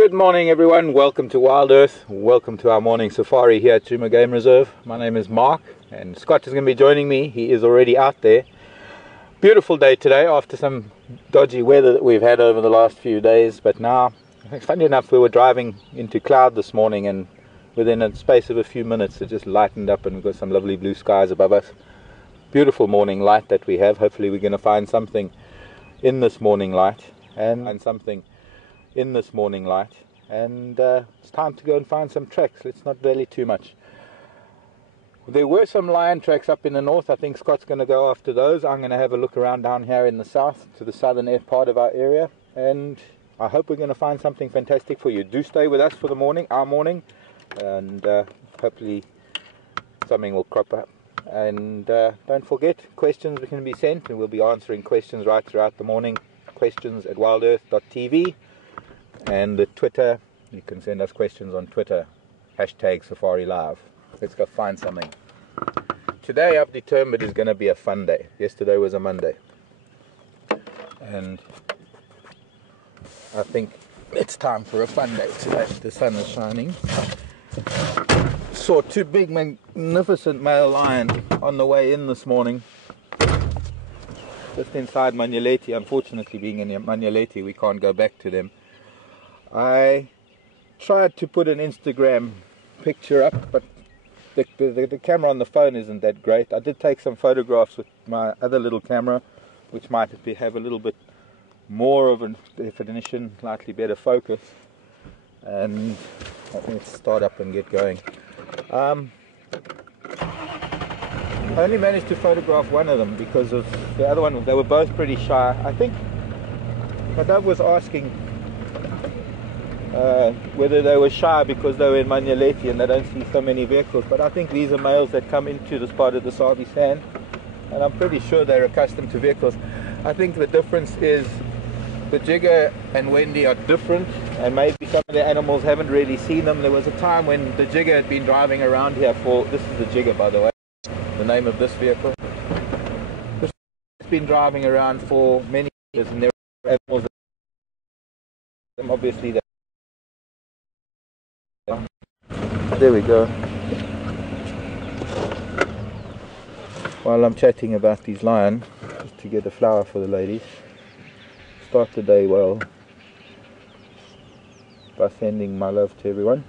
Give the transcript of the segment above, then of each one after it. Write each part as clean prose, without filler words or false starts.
Good morning everyone, welcome to Wild Earth, welcome to our morning safari here at Djuma Game Reserve. My name is Mark and Scott is going to be joining me. He is already out there. Beautiful day today after some dodgy weather that we've had over the last few days, but now, funny enough, we were driving into cloud this morning and within a space of a few minutes it just lightened up and we've got some lovely blue skies above us. Beautiful morning light that we have. Hopefully we're going to find something in this morning light and it's time to go and find some tracks. Let's not rally too much. There were some lion tracks up in the north. I think Scott's going to go after those. I'm going to have a look around down here in the south to the southern part of our area, and I hope we're going to find something fantastic for you. Do stay with us for the morning, our morning, and hopefully something will crop up. And don't forget, questions can be sent and we'll be answering questions right throughout the morning. Questions at WildEarthTV. And the Twitter, you can send us questions on Twitter, #SafariLive. Let's go find something. Today I've determined is going to be a fun day. Yesterday was a Monday. And I think it's time for a fun day today. The sun is shining. Saw two big magnificent male lions on the way in this morning. Just inside Manyeleti. Unfortunately, being in Manyeleti, we can't go back to them. I tried to put an Instagram picture up, but the camera on the phone isn't that great. I did take some photographs with my other little camera, which might have a little bit more of a definition, slightly better focus. And let's start up and get going. I only managed to photograph one of them because of the other one. They were both pretty shy. I think my dad was asking whether they were shy because they were in Manyeleti and they don't see so many vehicles, but I think these are males that come into this part of the Sabi Sand, and I'm pretty sure they're accustomed to vehicles. I think the difference is the Jigger and Wendy are different, and maybe some of the animals haven't really seen them. There was a time when the Jigger had been driving around here for, this is the Jigger by the way, the name of this vehicle. This has been driving around for many years, and there are animals that obviously there we go. While I'm chatting about these lions, just to get a flower for the ladies, start the day well by sending my love to everyone.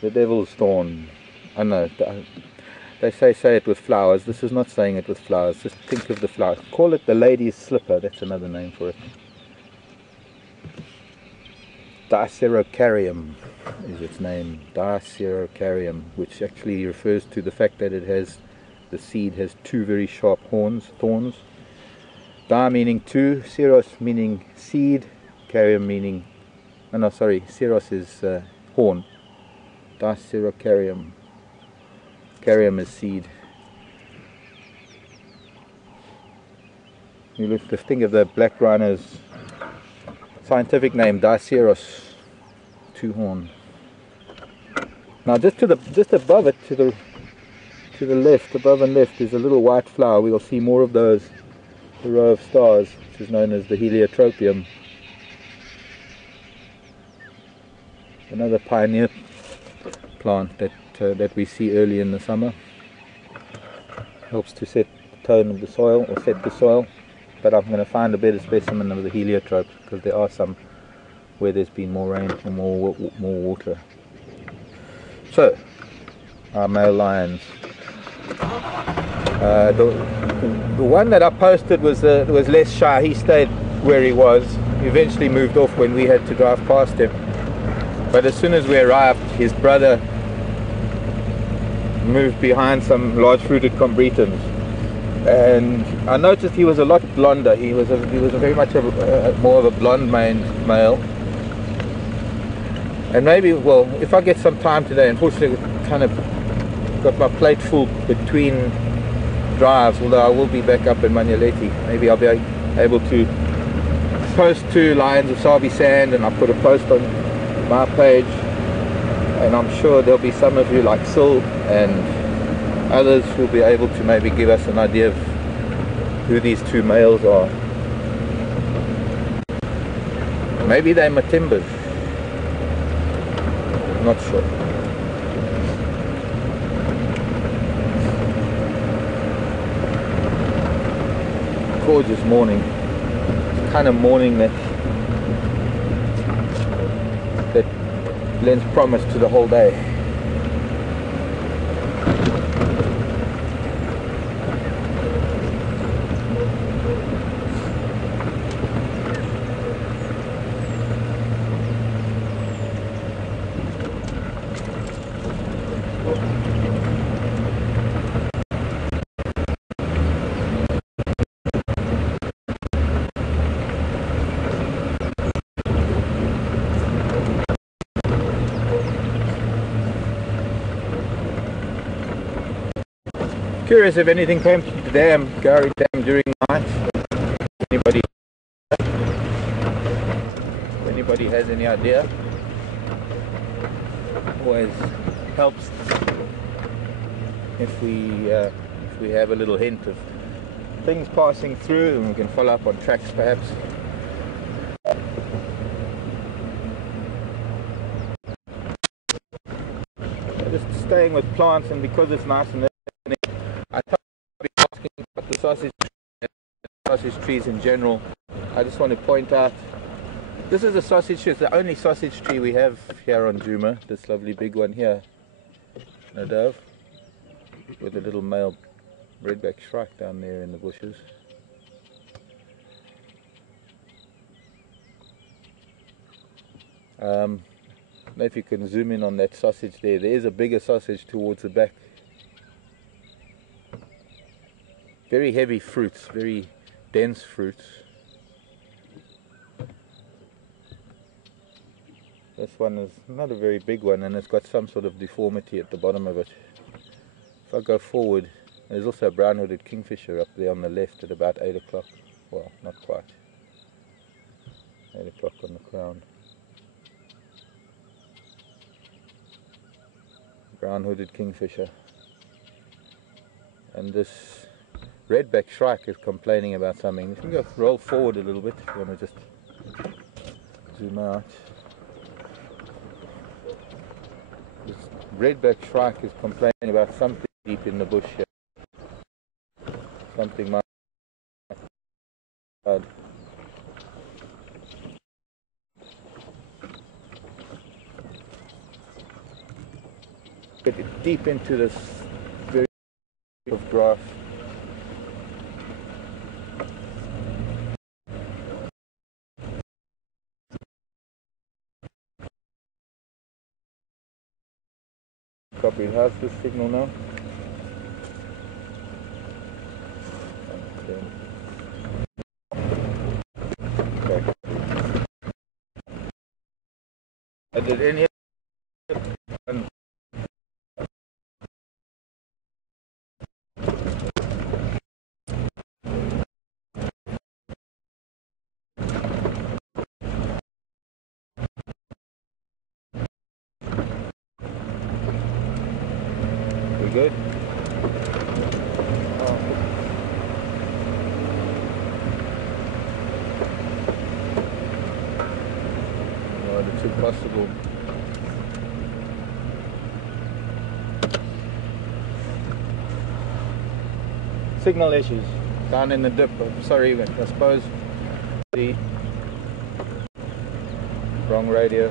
The devil's thorn. I know, they say it with flowers. This is not saying it with flowers. Just think of the flower. Call it the lady's slipper. That's another name for it. Dicerocarium is its name. Dicerocarium, which actually refers to the fact that it has, the seed has two very sharp thorns. Di meaning two, ceros meaning seed, carium meaning, oh no, sorry, ceros is horn. Dicerocarium. Carium is seed. You look, the thing of the black rhino's scientific name, Diceros, two horn. Now just above it, to the left, above and left, is a little white flower. We'll see more of those, the row of stars, which is known as the heliotropium. Another pioneer plant that we see early in the summer. Helps to set the tone of the soil, or set the soil. But I'm going to find a better specimen of the heliotropes, because there are some where there's been more rain or more water. So, our male lions. The one that I posted was less shy. He stayed where he was. He eventually moved off when we had to drive past him. But as soon as we arrived, his brother moved behind some large-fruited combretons. And I noticed he was a lot blonder. He was very much more of a blonde-maned male. And maybe, well, if I get some time today, unfortunately, kind of got my plate full between drives. Although I will be back up in Manyeleti, maybe I'll be able to post 2 lions of Sabi Sand, and I'll put a post on my page. And I'm sure there'll be some of you like Sil and others will be able to maybe give us an idea of who these 2 males are. Maybe they're Matimbas. Not sure. Gorgeous morning. It's kind of morning that lends promise to the whole day. Curious if anything came to the dam, Gowrie Dam, during the night. If anybody has any idea, always helps if we have a little hint of things passing through, and we can follow up on tracks perhaps. Just staying with plants, and because it's nice and I thought I'd be asking about the sausage trees in general. I just want to point out, this is a sausage tree. It's the only sausage tree we have here on Djuma. This lovely big one here, a dove, with a little male redback shrike down there in the bushes. I don't know if you can zoom in on that sausage there. There is a bigger sausage towards the back. Very heavy fruits, very dense fruits. This one is not a very big one, and it's got some sort of deformity at the bottom of it. If I go forward, there's also a brown-hooded kingfisher up there on the left at about 8 o'clock. Well, not quite. 8 o'clock on the crown. Brown-hooded kingfisher. And this redback shrike is complaining about something. If we go roll forward a little bit, if you want to just zoom out. This redback shrike is complaining about something deep in the bush here. Something might be get deep into this very of grass. Copy. How's the signal now? Okay. Did any good? Oh. No, it's impossible. Signal issues down in the dip. I'm sorry, I suppose the wrong radio.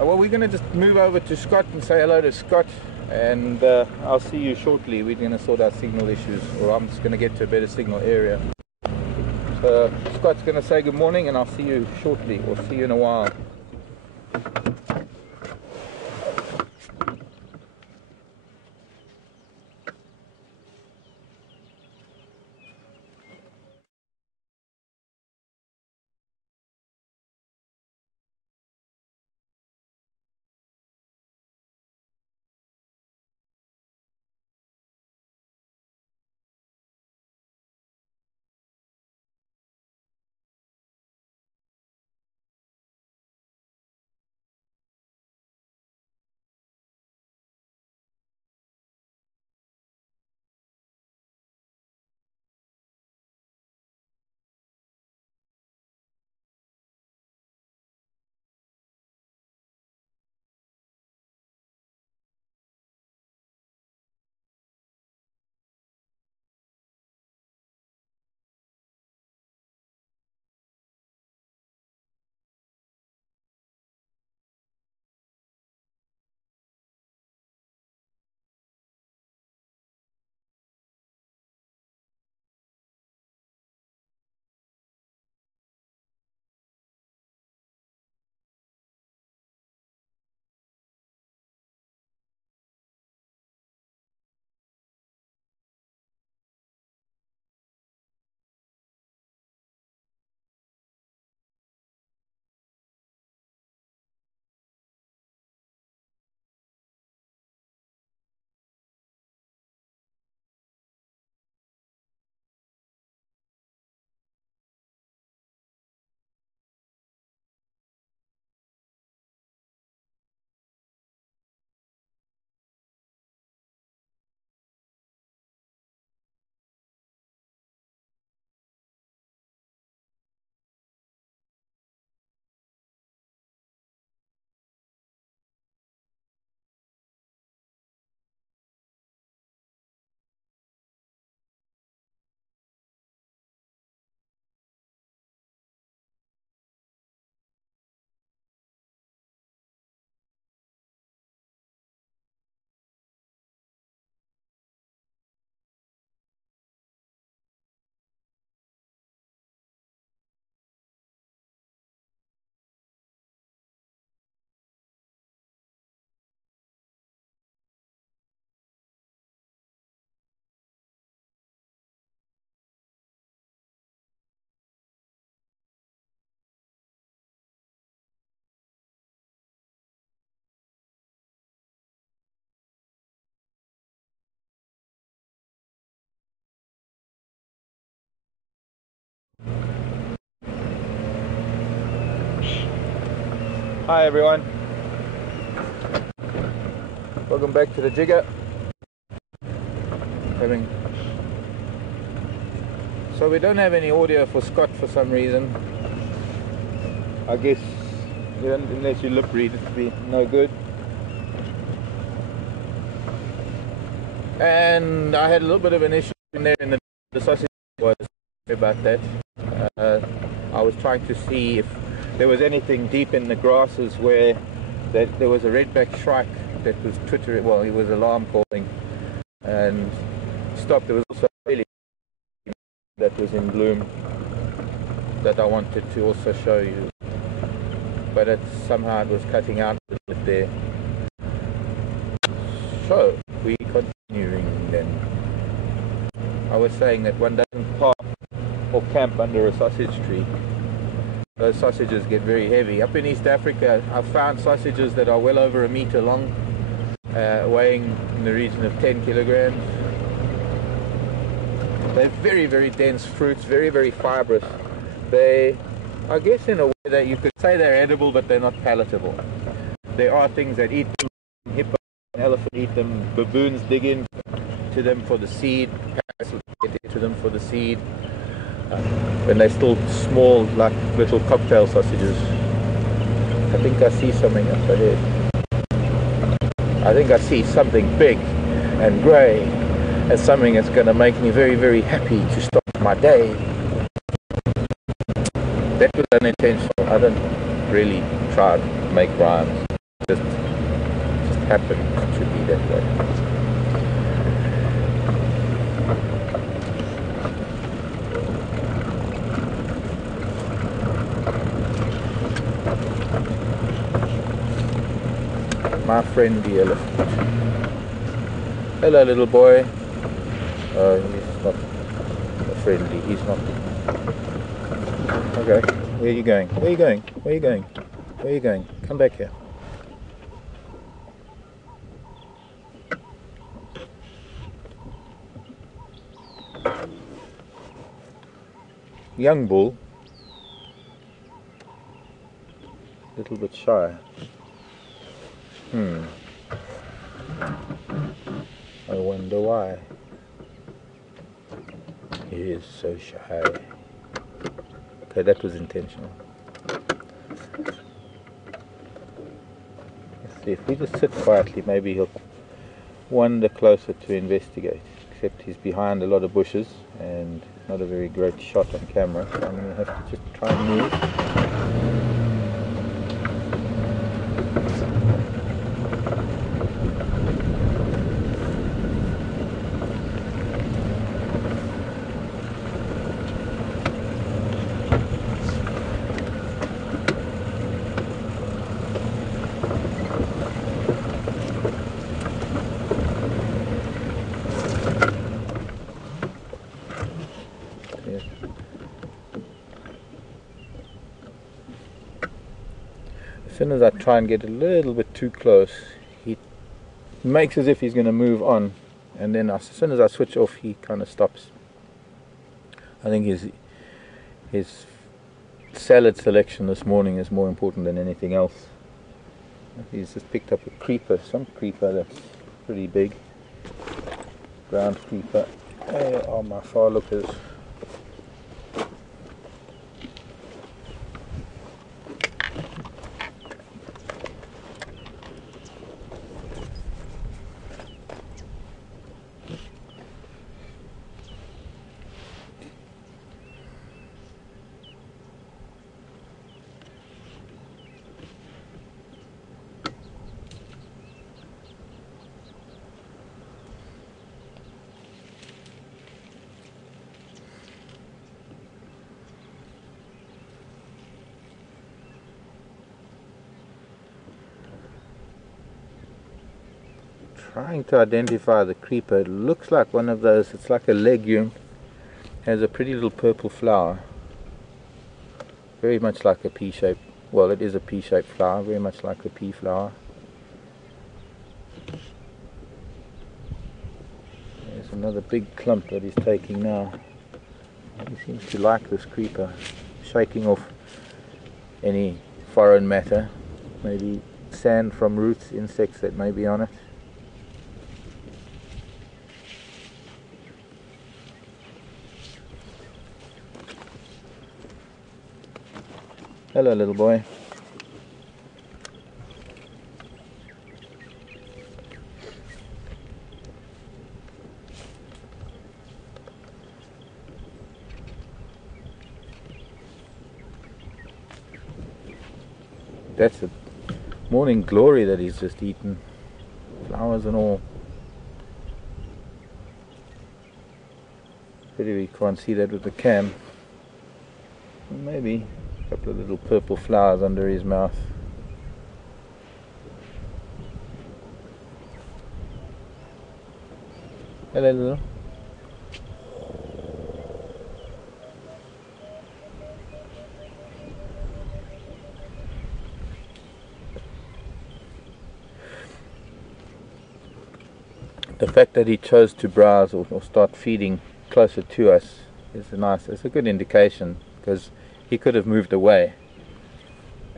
Well, we're going to just move over to Scott and say hello to Scott, and I'll see you shortly. We're going to sort out signal issues, or I'm just going to get to a better signal area. So Scott's going to say good morning, and I'll see you shortly, or see you in a while. Hi everyone, welcome back to the jigger. So we don't have any audio for Scott for some reason. I guess unless you lip read, it'd be no good. And I had a little bit of an issue in there in the sausage was about that. I was trying to see if there was anything deep in the grasses where there was a redback shrike that was twittering, well, he was alarm calling and stopped. There was also a really that was in bloom that I wanted to also show you, but somehow it was cutting out a little bit there. So we continuing then. I was saying that one doesn't park or camp under a sausage tree. Those sausages get very heavy. Up in East Africa, I've found sausages that are well over 1 meter long, weighing in the region of 10 kilograms. They're very, very dense fruits, very, very fibrous. They, I guess in a way that you could say they're edible, but they're not palatable. There are things that eat them, hippo and elephant eat them, baboons dig into them for the seed, parrots get into them for the seed. When they're still small, like little cocktail sausages. I think I see something up ahead. I think I see something big and grey, and something that's going to make me very, very happy to start my day. That was unintentional. I don't really try to make rhymes. Just happened to be that way. My friend the elephant. Hello little boy. He's not friendly, he's not. Okay, where are you going? Where are you going? Where are you going? Where are you going? Come back here. Young bull. Little bit shy. I wonder why he is so shy. Okay, that was intentional. Let's see, if we just sit quietly, maybe he'll wander closer to investigate. Except he's behind a lot of bushes and not a very great shot on camera, so I'm going to have to just try and move. As soon as I try and get a little bit too close, he makes as if he's going to move on, and then as soon as I switch off, he kind of stops. I think his salad selection this morning is more important than anything else. He's just picked up a creeper, some creeper that's pretty big, ground creeper. There are my far lookers. Trying to identify the creeper. It looks like one of those, it's like a legume, has a pretty little purple flower, very much like a pea shape. Well, it is a pea shaped flower, very much like a pea flower. There's another big clump that he's taking now. He seems to like this creeper, shaking off any foreign matter. maybe sand from roots, insects that may be on it. Hello, little boy. That's a morning glory that he's just eaten, flowers and all. Pity we can't see that with the cam. Maybe a couple of little purple flowers under his mouth. Hello, little. The fact that he chose to browse or start feeding closer to us is it's a good indication, because he could have moved away,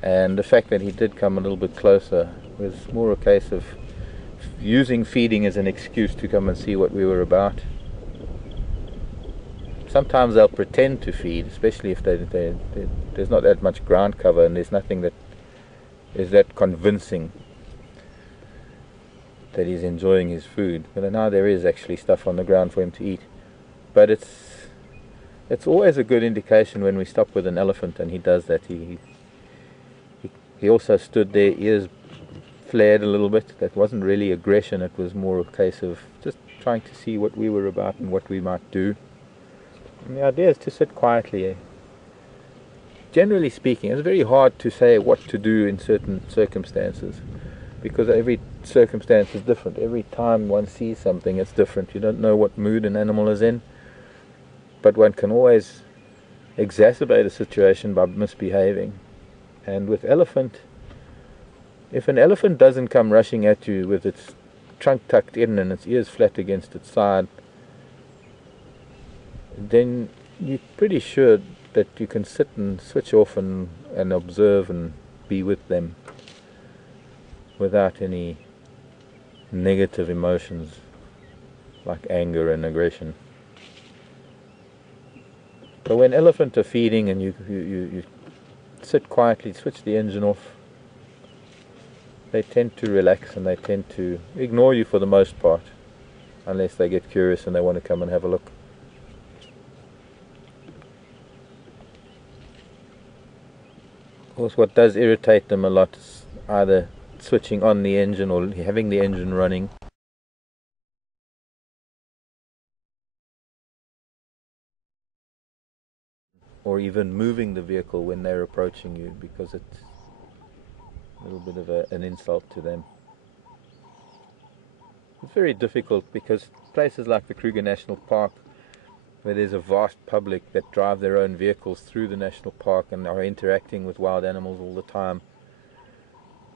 and the fact that he did come a little bit closer was more a case of using feeding as an excuse to come and see what we were about. Sometimes they'll pretend to feed, especially if there's not that much ground cover and there's nothing that is that convincing that he's enjoying his food. But now there is actually stuff on the ground for him to eat. But it's always a good indication when we stop with an elephant and he does that. He also stood there, ears flared a little bit. That wasn't really aggression, it was more a case of just trying to see what we were about and what we might do. And the idea is to sit quietly. Generally speaking, it's very hard to say what to do in certain circumstances, because every circumstance is different. Every time one sees something, it's different. You don't know what mood an animal is in, but one can always exacerbate a situation by misbehaving. And with elephant, if an elephant doesn't come rushing at you with its trunk tucked in and its ears flat against its side, then you're pretty sure that you can sit and switch off and observe and be with them without any negative emotions like anger and aggression. But when elephants are feeding and you sit quietly, switch the engine off, they tend to relax and they tend to ignore you for the most part, unless they get curious and they want to come and have a look. Of course, what does irritate them a lot is either switching on the engine or having the engine running, or even moving the vehicle when they're approaching you, because it's a little bit of an insult to them. It's very difficult because places like the Kruger National Park, where there's a vast public that drive their own vehicles through the national park and are interacting with wild animals all the time,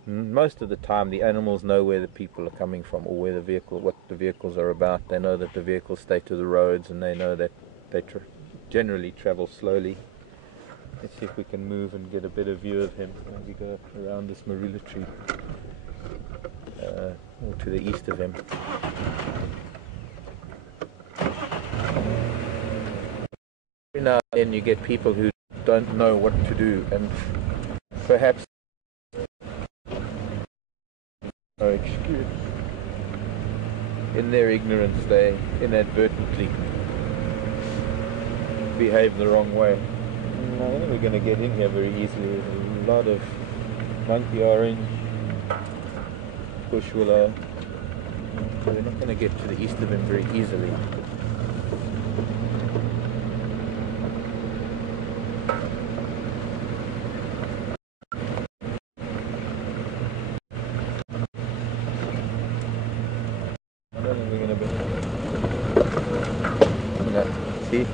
most of the time the animals know where the people are coming from, or where what the vehicles are about. They know that the vehicles stay to the roads, and they know that they generally travel slowly. Let's see if we can move and get a better view of him. Maybe go around this marula tree, or to the east of him. Every now and then you get people who don't know what to do, and perhaps excuse, in their ignorance they inadvertently behave the wrong way. I think we're going to get in here very easily. There's a lot of monkey orange, bush willow. We're not going to get to the east of him very easily. I don't think we're going to be. See?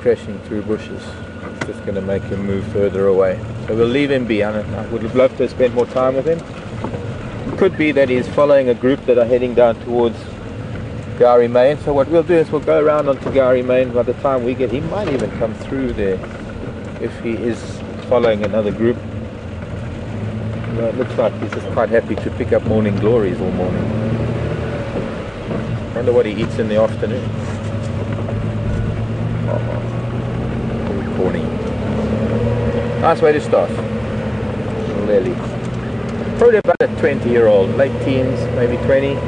Crashing through bushes. It's just going to make him move further away. So we'll leave him be. I would have loved to spend more time with him. It could be that he's following a group that are heading down towards Gowrie Main. So what we'll do is we'll go around onto Gowrie Main. By the time we get, he might even come through there if he is following another group. Well, it looks like he's just quite happy to pick up morning glories all morning. Wonder what he eats in the afternoon. Oh, corny. Nice way to start. Lily. Probably about a 20-year-old, late teens, maybe 20.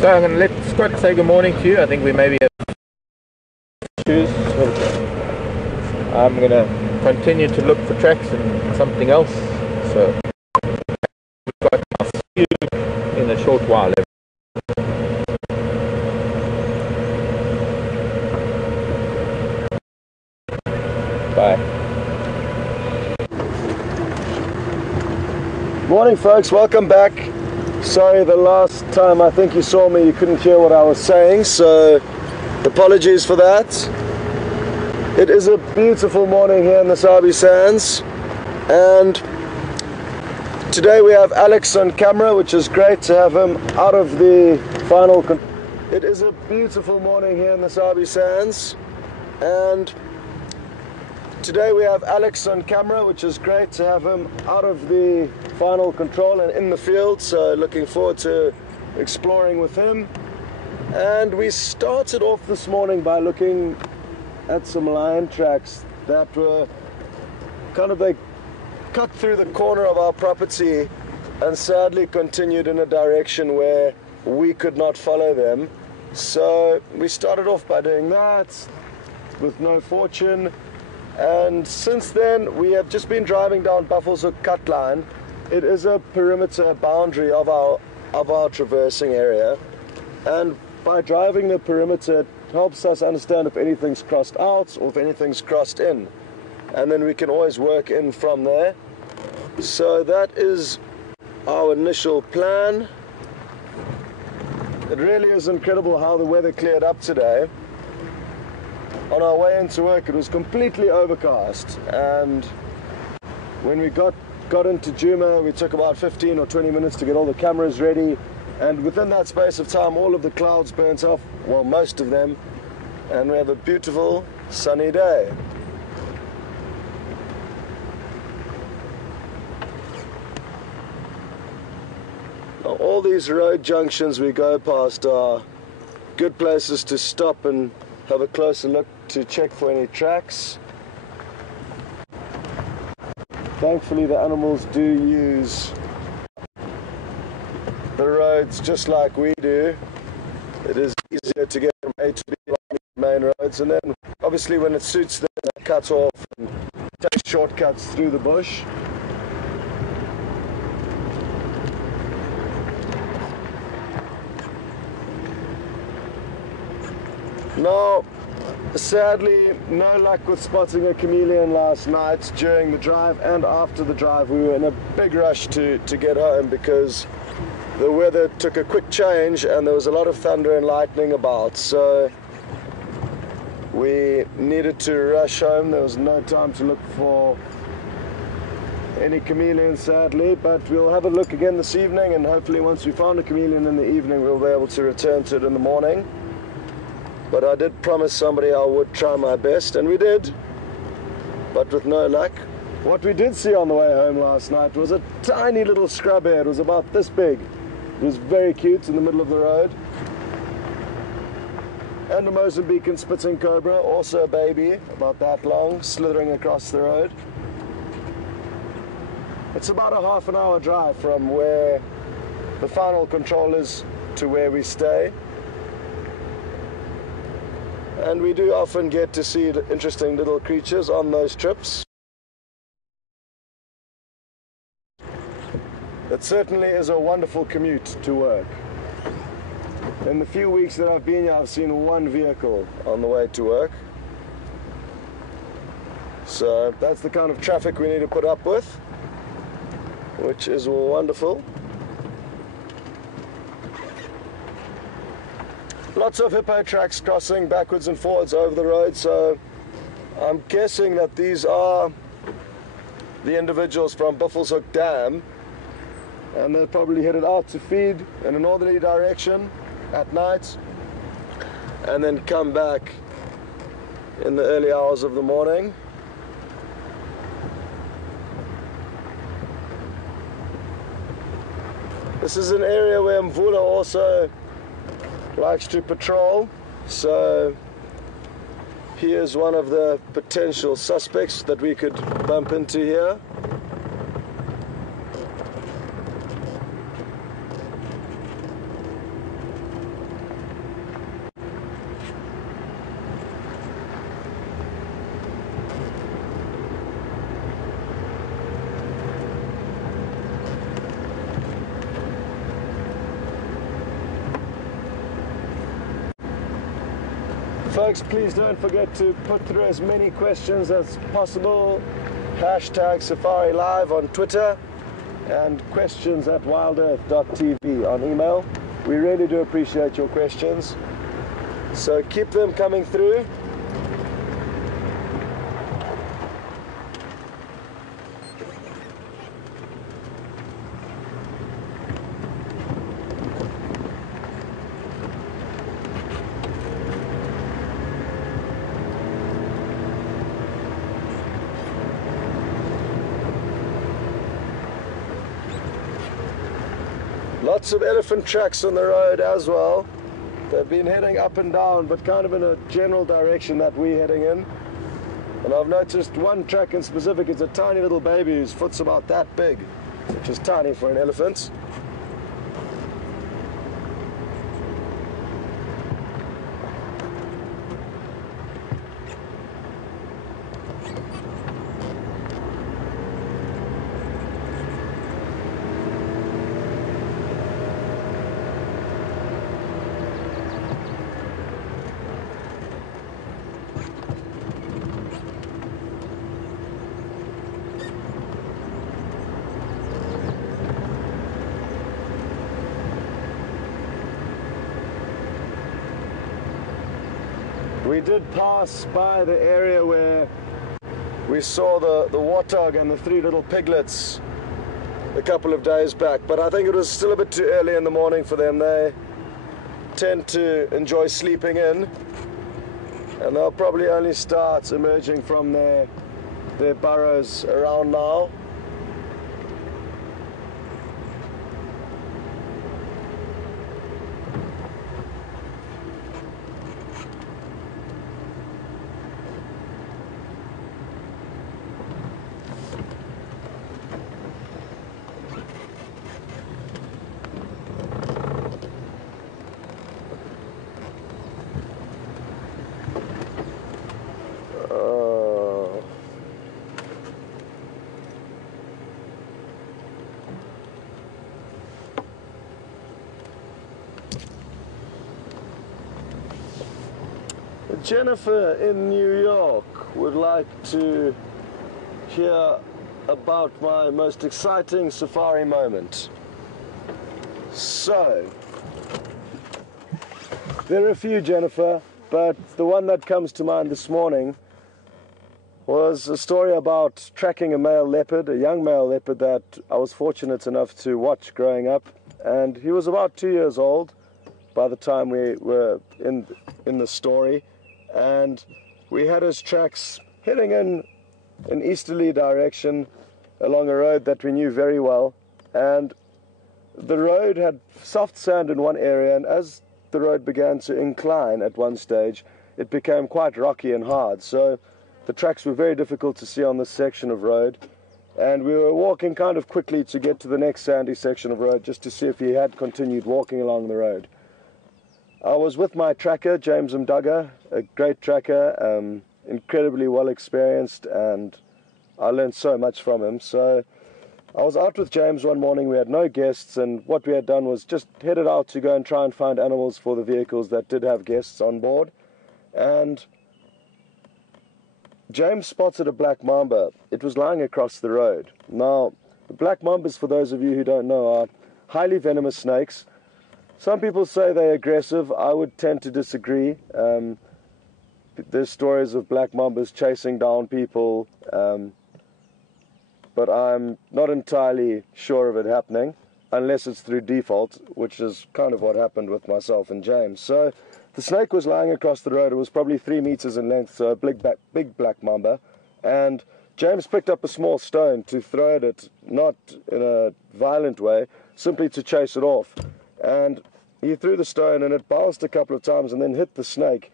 So I'm going to let Scott say good morning to you. I think we maybe have shoes. I'm going to continue to look for tracks and something else. So I'll see you in a short while. Bye. Morning folks, welcome back. Sorry, the last time I think you saw me, you couldn't hear what I was saying, so apologies for that. It is a beautiful morning here in the Sabi Sands, and today we have Alex on camera, which is great to have him out of the final. It is a beautiful morning here in the Sabi Sands, and today we have Alex on camera, which is great to have him out of the final control and in the field, so looking forward to exploring with him. And we started off this morning by looking at some lion tracks that were they cut through the corner of our property and sadly continued in a direction where we could not follow them. So we started off by doing that with no fortune. And since then, we have just been driving down Buffalo's Hook Cut Line. It is a perimeter boundary of our traversing area. And by driving the perimeter, it helps us understand if anything's crossed out or if anything's crossed in. And then we can always work in from there. So that is our initial plan. It really is incredible how the weather cleared up today. On our way into work, it was completely overcast, and when we got into Djuma, we took about 15 or 20 minutes to get all the cameras ready, and within that space of time, all of the clouds burnt off, well, most of them, and we have a beautiful sunny day. Now, all these road junctions we go past are good places to stop and have a closer look to check for any tracks. Thankfully the animals do use the roads just like we do. It is easier to get from A to B on the main roads, and then obviously when it suits them they cut off and take shortcuts through the bush. Now, sadly, no luck with spotting a chameleon last night during the drive and after the drive. We were in a big rush to get home because the weather took a quick change and there was a lot of thunder and lightning about. So we needed to rush home. There was no time to look for any chameleons, sadly, but we'll have a look again this evening, and hopefully once we found a chameleon in the evening, we'll be able to return to it in the morning. But I did promise somebody I would try my best, and we did, but with no luck. What we did see on the way home last night was a tiny little scrub hare. It was about this big. It was very cute in the middle of the road. And a Mozambican spitting cobra, also a baby, about that long, slithering across the road. It's about a half an hour drive from where the final control is to where we stay. And we do often get to see interesting little creatures on those trips. It certainly is a wonderful commute to work. In the few weeks that I've been here, I've seen one vehicle on the way to work. So that's the kind of traffic we need to put up with, which is lots of hippo tracks crossing backwards and forwards over the road, so I'm guessing that these are the individuals from Buffelshoek Dam, and they're probably headed out to feed in a northerly direction at night and then come back in the early hours of the morning. This is an area where Mvula also likes to patrol, so he is one of the potential suspects that we could bump into here. Folks, please don't forget to put through as many questions as possible. Hashtag Safari Live on Twitter and questions at WildEarthTV on email. We really do appreciate your questions, so keep them coming through. Lots of elephant tracks on the road as well. They've been heading up and down, but kind of in a general direction that we're heading in. And I've noticed one track in specific is a tiny little baby whose foot's about that big, which is tiny for an elephant. We did pass by the area where we saw the warthog and the three little piglets a couple of days back, but I think it was still a bit too early in the morning for them. They tend to enjoy sleeping in, and they'll probably only start emerging from their burrows around now. Jennifer in New York would like to hear about my most exciting safari moment. So, there are a few, Jennifer, but the one that comes to mind this morning was a story about tracking a male leopard, a young male leopard that I was fortunate enough to watch growing up, and he was about 2 years old by the time we were in the story. And we had his tracks heading in an easterly direction along a road that we knew very well, and the road had soft sand in one area, and as the road began to incline at one stage, it became quite rocky and hard, so the tracks were very difficult to see on this section of road, and we were walking kind of quickly to get to the next sandy section of road just to see if he had continued walking along the road. I was with my tracker, James Mdugga, a great tracker, incredibly well experienced, and I learned so much from him. So I was out with James one morning. We had no guests, and what we had done was just headed out to go and try and find animals for the vehicles that did have guests on board. And James spotted a black mamba. It was lying across the road. Now, the black mambas, for those of you who don't know, are highly venomous snakes. Some people say they're aggressive. I would tend to disagree. There's stories of black mambas chasing down people, but I'm not entirely sure of it happening, unless it's through default, which is kind of what happened with myself and James. So the snake was lying across the road. It was probably 3 meters in length, so a big black mamba. And James picked up a small stone to throw at it, not in a violent way, simply to chase it off. And he threw the stone and it bounced a couple of times and then hit the snake,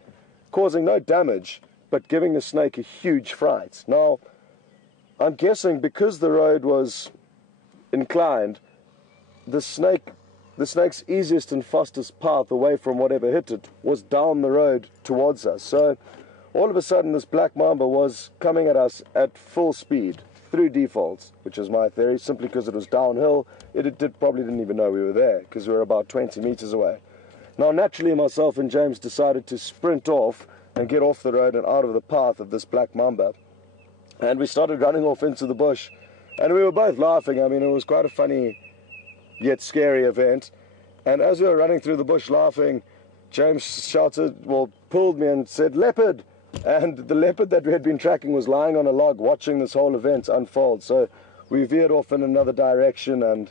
causing no damage, but giving the snake a huge fright. Now, I'm guessing because the road was inclined, the snake's easiest and fastest path away from whatever hit it was down the road towards us. So all of a sudden this black mamba was coming at us at full speed through default, which is my theory, simply because it was downhill. It probably didn't even know we were there because we were about 20 meters away. Now naturally myself and James decided to sprint off and get off the road and out of the path of this black mamba. And we started running off into the bush, and we were both laughing. I mean, it was quite a funny yet scary event. And as we were running through the bush laughing, James shouted, well, pulled me and said, "Leopard!" And the leopard that we had been tracking was lying on a log watching this whole event unfold. So we veered off in another direction and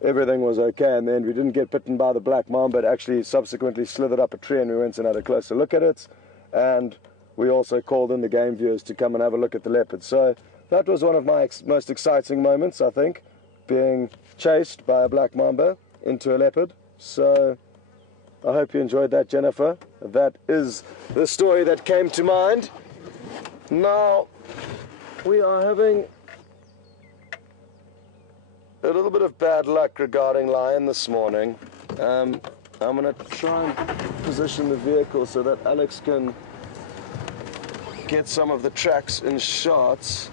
everything was okay. And then we didn't get bitten by the black mamba, but actually subsequently slithered up a tree and we went and had a closer look at it. And we also called in the game viewers to come and have a look at the leopard. So that was one of my most exciting moments, I think, being chased by a black mamba into a leopard. So I hope you enjoyed that, Jennifer. That is the story that came to mind. Now, we are having a little bit of bad luck regarding lion this morning. I'm going to try and position the vehicle so that Alex can get some of the tracks in shots.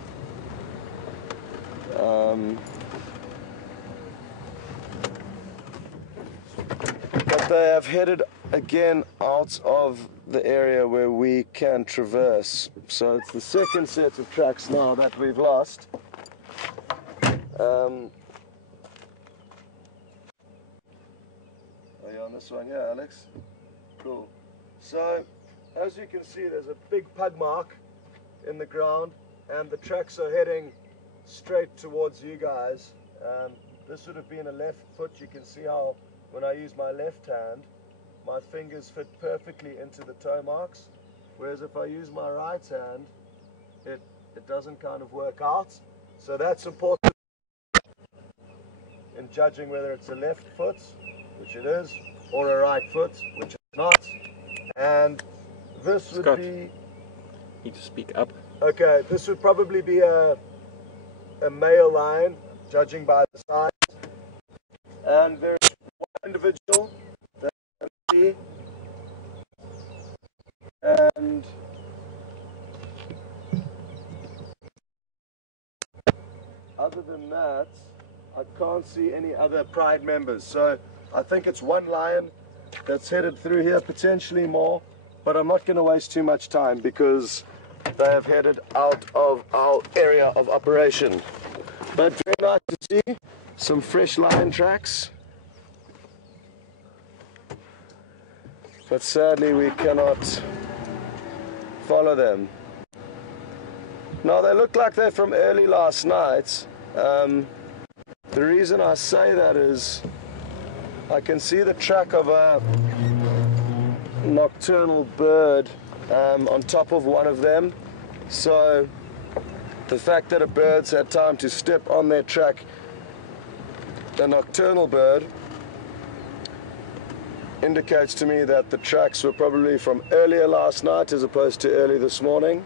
But they have headed again out of the area where we can traverse. So it's the second set of tracks now that we've lost. Are you on this one? Yeah, Alex? Cool. So, as you can see, there's a big pug mark in the ground, and the tracks are heading straight towards you guys. This would have been a left foot. You can see how when I use my left hand, my fingers fit perfectly into the toe marks, whereas if I use my right hand, it doesn't kind of work out. So that's important in judging whether it's a left foot, which it is, or a right foot, which it's not. And this would be... Need to speak up. Okay, this would probably be a male lion, judging by the size. And there's one individual that I see. And other than that, I can't see any other pride members. So I think it's one lion that's headed through here, potentially more, but I'm not going to waste too much time because they have headed out of our area of operation. But very nice to see some fresh lion tracks. But sadly we cannot follow them. Now they look like they're from early last night. The reason I say that is I can see the track of a nocturnal bird on top of one of them. So the fact that a bird's had time to step on their track, a nocturnal bird, indicates to me that the tracks were probably from earlier last night as opposed to early this morning.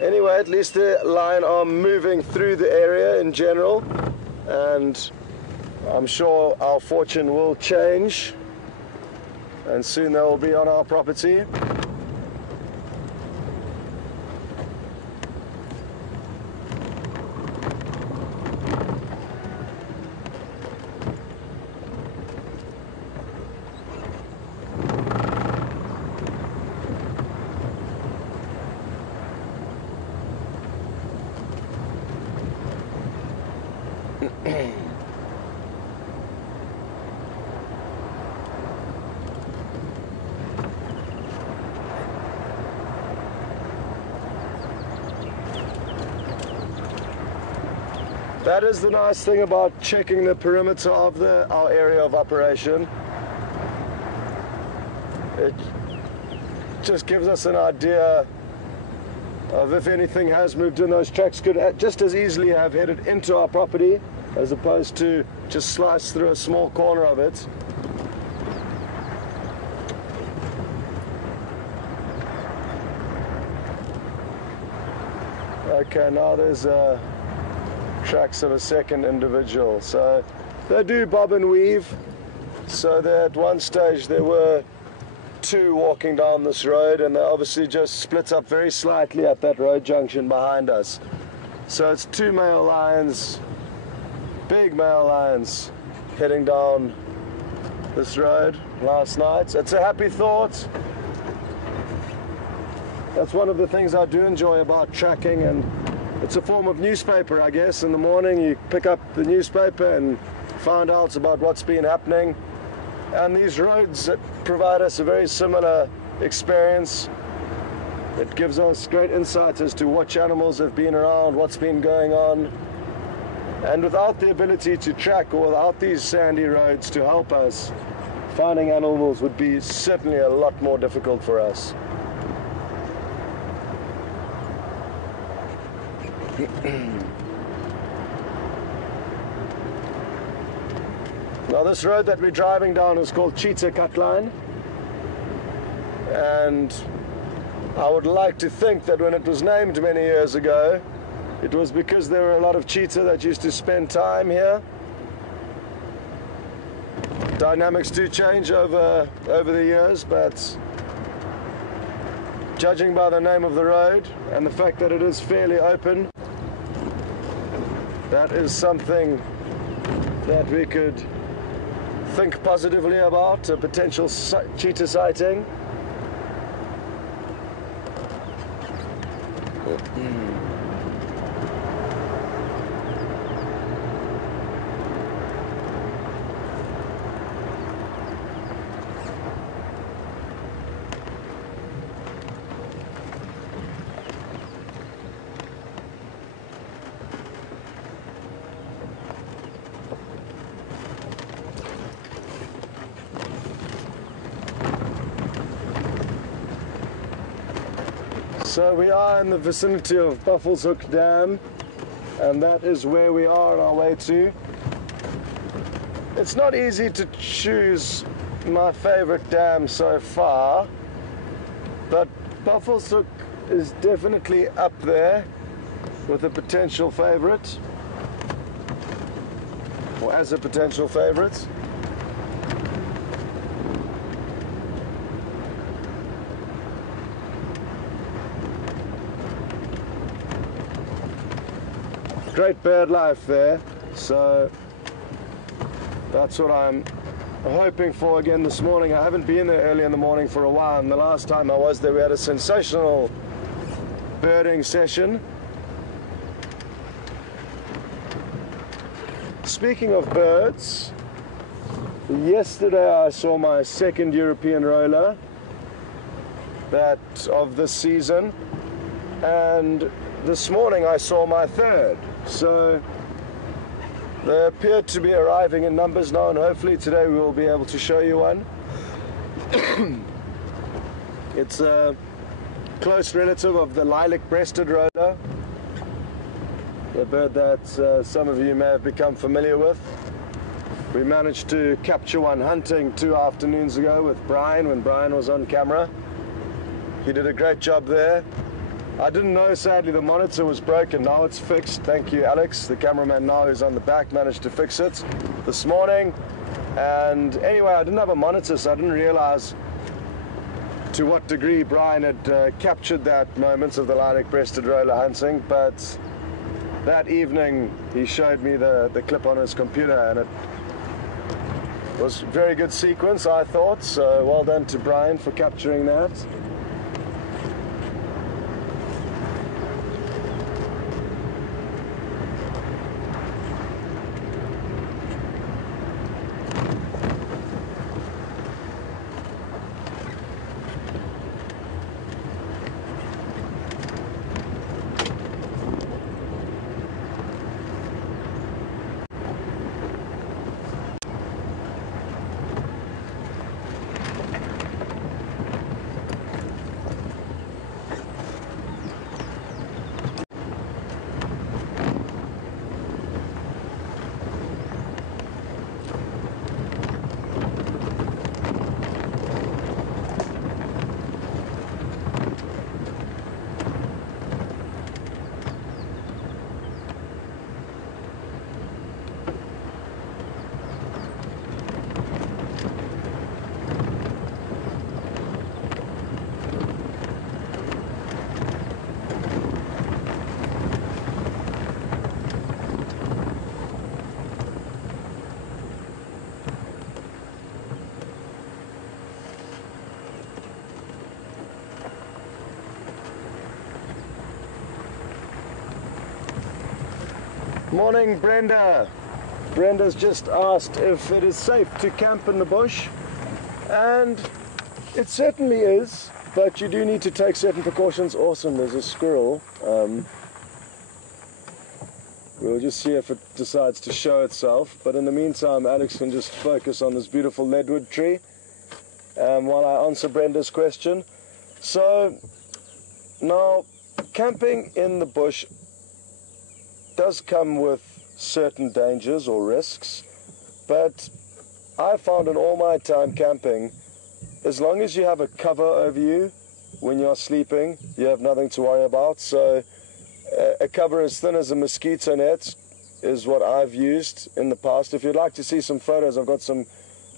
Anyway, at least the lion are moving through the area in general, and I'm sure our fortune will change, and soon they will be on our property. That is the nice thing about checking the perimeter of our area of operation. It just gives us an idea of if anything has moved in. Those tracks could just as easily have headed into our property as opposed to just slice through a small corner of it. Okay, now there's tracks of a second individual. So they do bob and weave. So that at one stage there were two walking down this road, and they obviously just split up very slightly at that road junction behind us. So it's two male lions, big male lions, heading down this road last night. It's a happy thought. That's one of the things I do enjoy about tracking, and it's a form of newspaper, I guess. In the morning you pick up the newspaper and find out about what's been happening. And these roads provide us a very similar experience. It gives us great insight as to what animals have been around, what's been going on. And without the ability to track, or without these sandy roads to help us, finding animals would be certainly a lot more difficult for us. Now this road that we're driving down is called Cheetah Cut Line, and I would like to think that when it was named many years ago, it was because there were a lot of cheetah that used to spend time here. Dynamics do change over the years, but judging by the name of the road and the fact that it is fairly open, that is something that we could think positively about, a potential cheetah sighting. So we are in the vicinity of Buffelshoek Hook Dam, and that is where we are on our way to. It's not easy to choose my favorite dam so far, but Buffelshoek Hook is definitely up there with a potential favorite, or as a potential favorite. Great bird life there, so that's what I'm hoping for again this morning. I haven't been there early in the morning for a while, and the last time I was there we had a sensational birding session. Speaking of birds, yesterday I saw my second European roller, that of this season, and this morning I saw my third. So they appear to be arriving in numbers now, and hopefully today we will be able to show you one. It's a close relative of the lilac-breasted roller, a bird that some of you may have become familiar with. We managed to capture one hunting 2 afternoons ago with Brian, when Brian was on camera. He did a great job there. I didn't know, sadly, the monitor was broken. Now it's fixed. Thank you, Alex. The cameraman now who's on the back managed to fix it this morning. And anyway, I didn't have a monitor, so I didn't realize to what degree Brian had captured that moment of the lilac-breasted roller hunting. But that evening, he showed me the clip on his computer, and it was a very good sequence, I thought. So well done to Brian for capturing that. Morning, Brenda. Brenda's just asked if it is safe to camp in the bush, and it certainly is, but you do need to take certain precautions. Awesome, there's a squirrel. We'll just see if it decides to show itself, but in the meantime Alex can just focus on this beautiful leadwood tree while I answer Brenda's question. So now, camping in the bush does come with certain dangers or risks, but I found in all my time camping, as long as you have a cover over you when you're sleeping, you have nothing to worry about. So a cover as thin as a mosquito net is what I've used in the past. If you'd like to see some photos, I've got some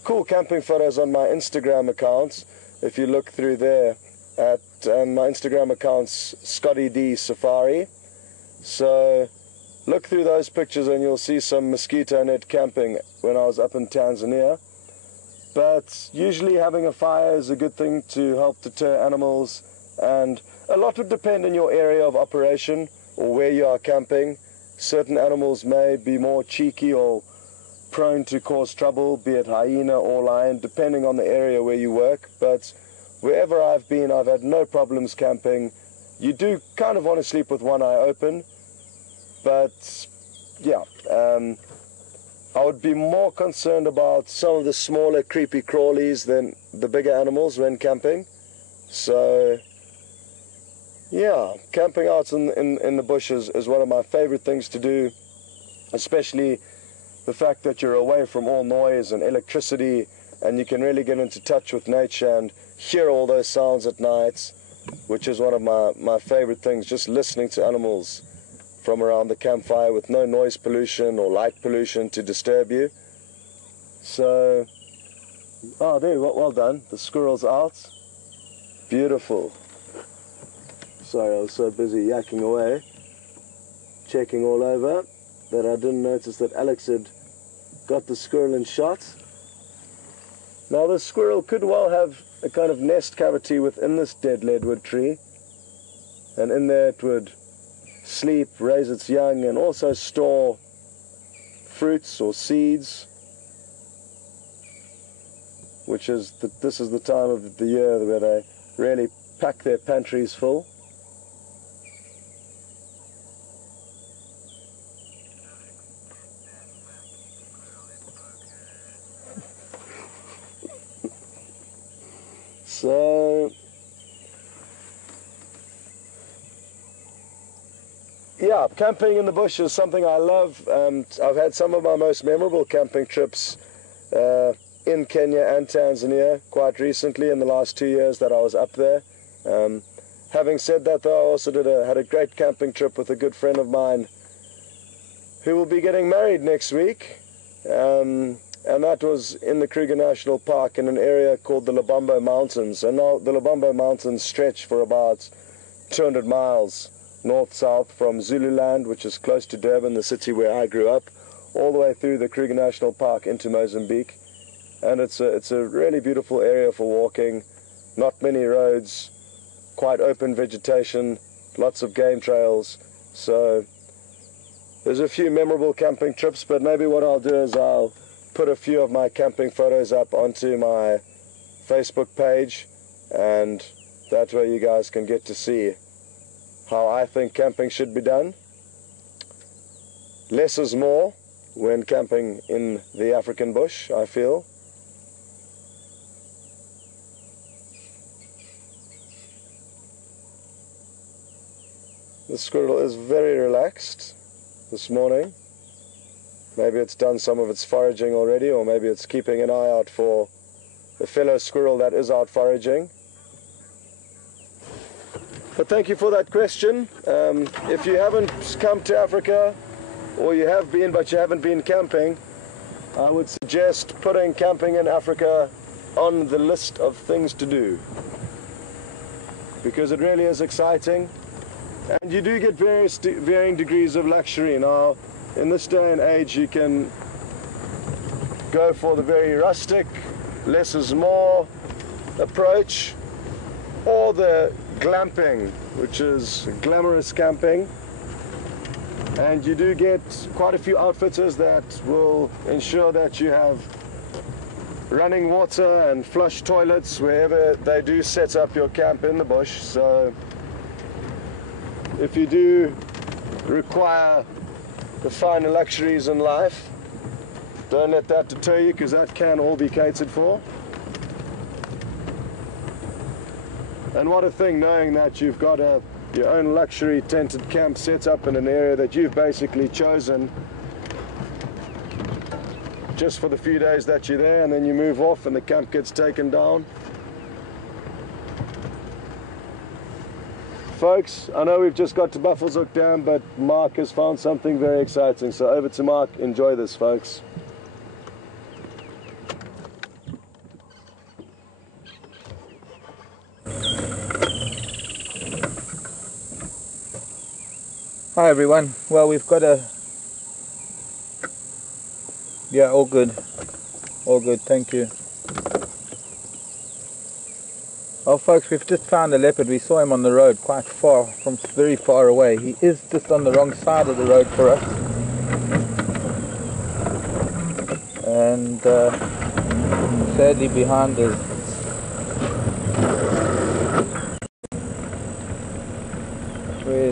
cool camping photos on my Instagram account. If you look through there at my Instagram account's Scotty D Safari. So look through those pictures and you'll see some mosquito net camping when I was up in Tanzania. But usually having a fire is a good thing to help deter animals, and a lot would depend on your area of operation or where you are camping. Certain animals may be more cheeky or prone to cause trouble, be it hyena or lion, depending on the area where you work. But wherever I've been, I've had no problems camping. You do kind of want to sleep with one eye open, but yeah, I would be more concerned about some of the smaller creepy crawlies than the bigger animals when camping. So yeah, camping out in the bushes is one of my favorite things to do, especially the fact that you're away from all noise and electricity, and you can really get into touch with nature and hear all those sounds at night, which is one of my favorite things, just listening to animals from around the campfire with no noise pollution or light pollution to disturb you. So, oh, there, well done. The squirrel's out. Beautiful. Sorry, I was so busy yakking away, checking all over, that I didn't notice that Alex had got the squirrel in shot. Now, the squirrel could well have a kind of nest cavity within this dead leadwood tree, and in there it would sleep, raise its young, and also store fruits or seeds, which is this is the time of the year where they really pack their pantries full. So yeah, camping in the bush is something I love. I've had some of my most memorable camping trips in Kenya and Tanzania quite recently in the last 2 years that I was up there. Having said that, though, I also had a great camping trip with a good friend of mine who will be getting married next week, and that was in the Kruger National Park in an area called the Lubombo Mountains. And now the Lubombo Mountains stretch for about 200 miles north-south from Zululand, which is close to Durban, the city where I grew up, all the way through the Kruger National Park into Mozambique. And it's a really beautiful area for walking, not many roads, quite open vegetation, lots of game trails. So there's a few memorable camping trips, but maybe what I'll do is I'll put a few of my camping photos up onto my Facebook page, and that way you guys can get to see how I think camping should be done. Less is more when camping in the African bush, I feel. The squirrel is very relaxed this morning. Maybe it's done some of its foraging already, or maybe it's keeping an eye out for the fellow squirrel that is out foraging. But thank you for that question. If you haven't come to Africa, or you have been but you haven't been camping, I would suggest putting camping in Africa on the list of things to do, because it really is exciting, and you do get varying degrees of luxury. Now, in this day and age, you can go for the very rustic, less is more approach, or the glamping, which is glamorous camping. And you do get quite a few outfitters that will ensure that you have running water and flush toilets wherever they do set up your camp in the bush. So if you do require the finer luxuries in life, don't let that deter you, because that can all be catered for. And what a thing knowing that you've got your own luxury tented camp set up in an area that you've basically chosen just for the few days that you're there, and then you move off and the camp gets taken down. Folks, I know we've just got to Buffelshoek Dam, but Mark has found something very exciting. So over to Mark. Enjoy this, folks. Hi everyone. Well, we've got all good, thank you. Well folks, we've just found a leopard. We saw him on the road quite far, very far away. He is just on the wrong side of the road for us, and sadly behind us. Really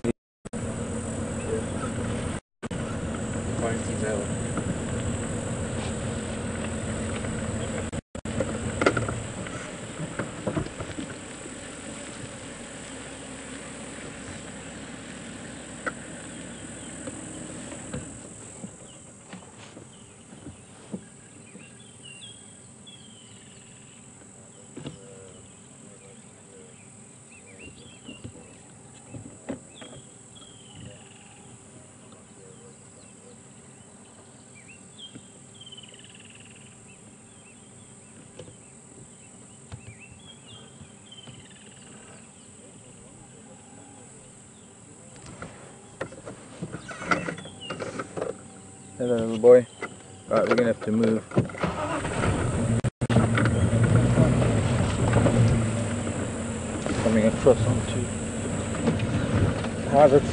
hello little boy. Right, we're gonna have to move. Coming across onto hazards.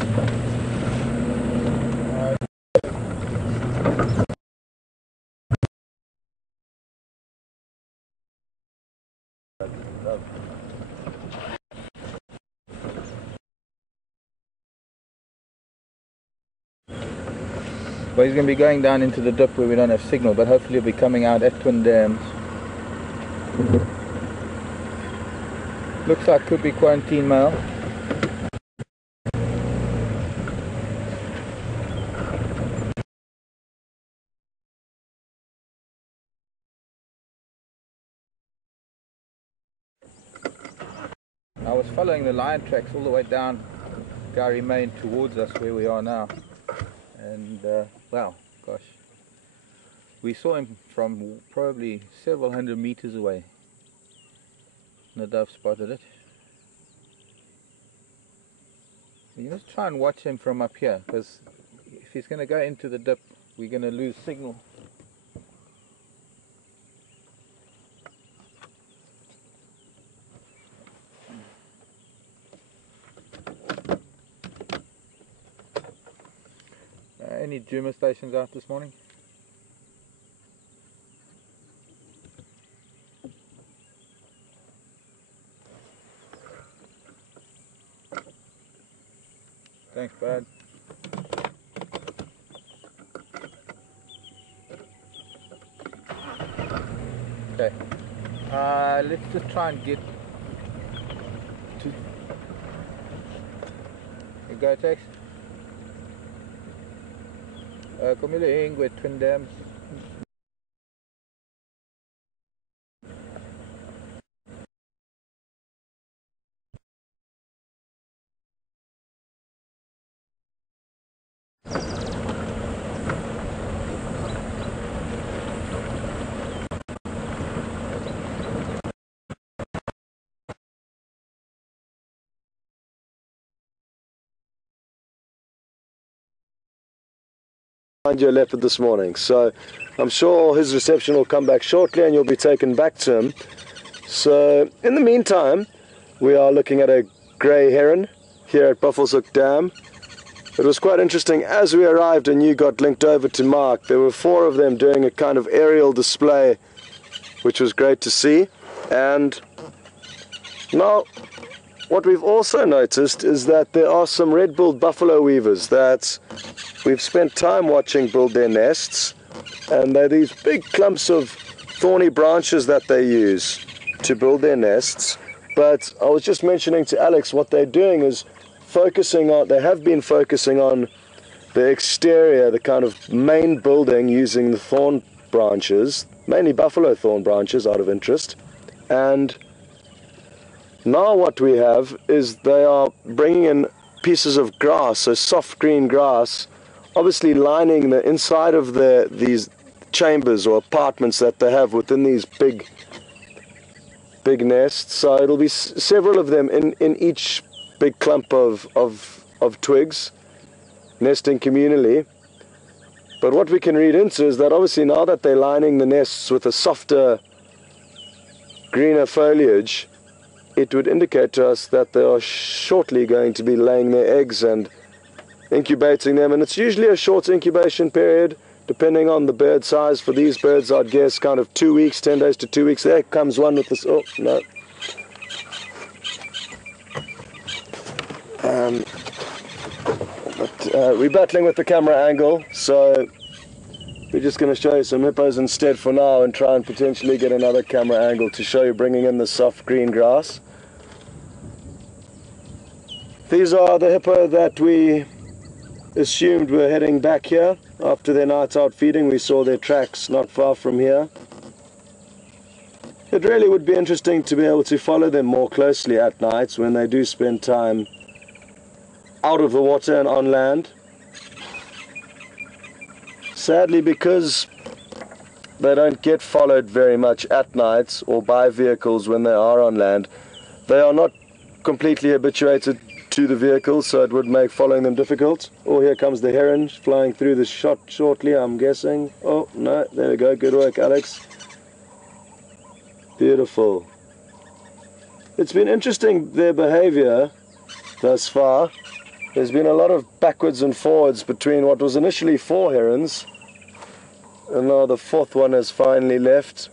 Well, he's going to be going down into the dip where we don't have signal, but hopefully he'll be coming out at Twin Dams. Looks like could be quarantine male. I was following the lion tracks all the way down Gary Main towards us where we are now. And wow, gosh, we saw him from probably several hundred meters away. The dove spotted it. You must try and watch him from up here, because if he's going to go into the dip, we're going to lose signal. Any Djuma stations out this morning? Thanks, bud. Okay. Let's just try and get to... You go, Tex? Kom jullie heen with Twin Dams? Find your leopard this morning, so I'm sure his reception will come back shortly and you'll be taken back to him. So in the meantime, we are looking at a grey heron here at Buffelshoek Dam. It was quite interesting. As we arrived and you got linked over to Mark, there were 4 of them doing a kind of aerial display, which was great to see. And now, what we've also noticed is that there are some red-billed buffalo weavers that we've spent time watching build their nests, and they're these big clumps of thorny branches that they use to build their nests. But I was just mentioning to Alex, what they're doing is they have been focusing on the exterior, the kind of main building, using the thorn branches, mainly buffalo thorn branches out of interest. And now what we have is they are bringing in pieces of grass, so soft green grass, obviously lining the inside of these chambers or apartments that they have within these big nests. So it'll be several of them in each big clump of twigs, nesting communally. But what we can read into is that obviously now that they're lining the nests with a softer, greener foliage, it would indicate to us that they are shortly going to be laying their eggs and incubating them. And it's usually a short incubation period, depending on the bird size. For these birds, I'd guess kind of 2 weeks, 10 days to 2 weeks. There comes one with this. Oh, no. We're battling with the camera angle, so we're just going to show you some hippos instead for now and try and potentially get another camera angle to show you bringing in the soft green grass. These are the hippo that we assumed were heading back here after their night out feeding. We saw their tracks not far from here. It really would be interesting to be able to follow them more closely at night when they do spend time out of the water and on land. Sadly, because they don't get followed very much at night or by vehicles when they are on land, they are not completely habituated to the vehicles, so it would make following them difficult. Oh, here comes the heron flying through the shot shortly, I'm guessing. Oh, no, there we go. Good work, Alex. Beautiful. It's been interesting, their behavior thus far. There's been a lot of backwards and forwards between what was initially 4 herons, and now the 4th one has finally left.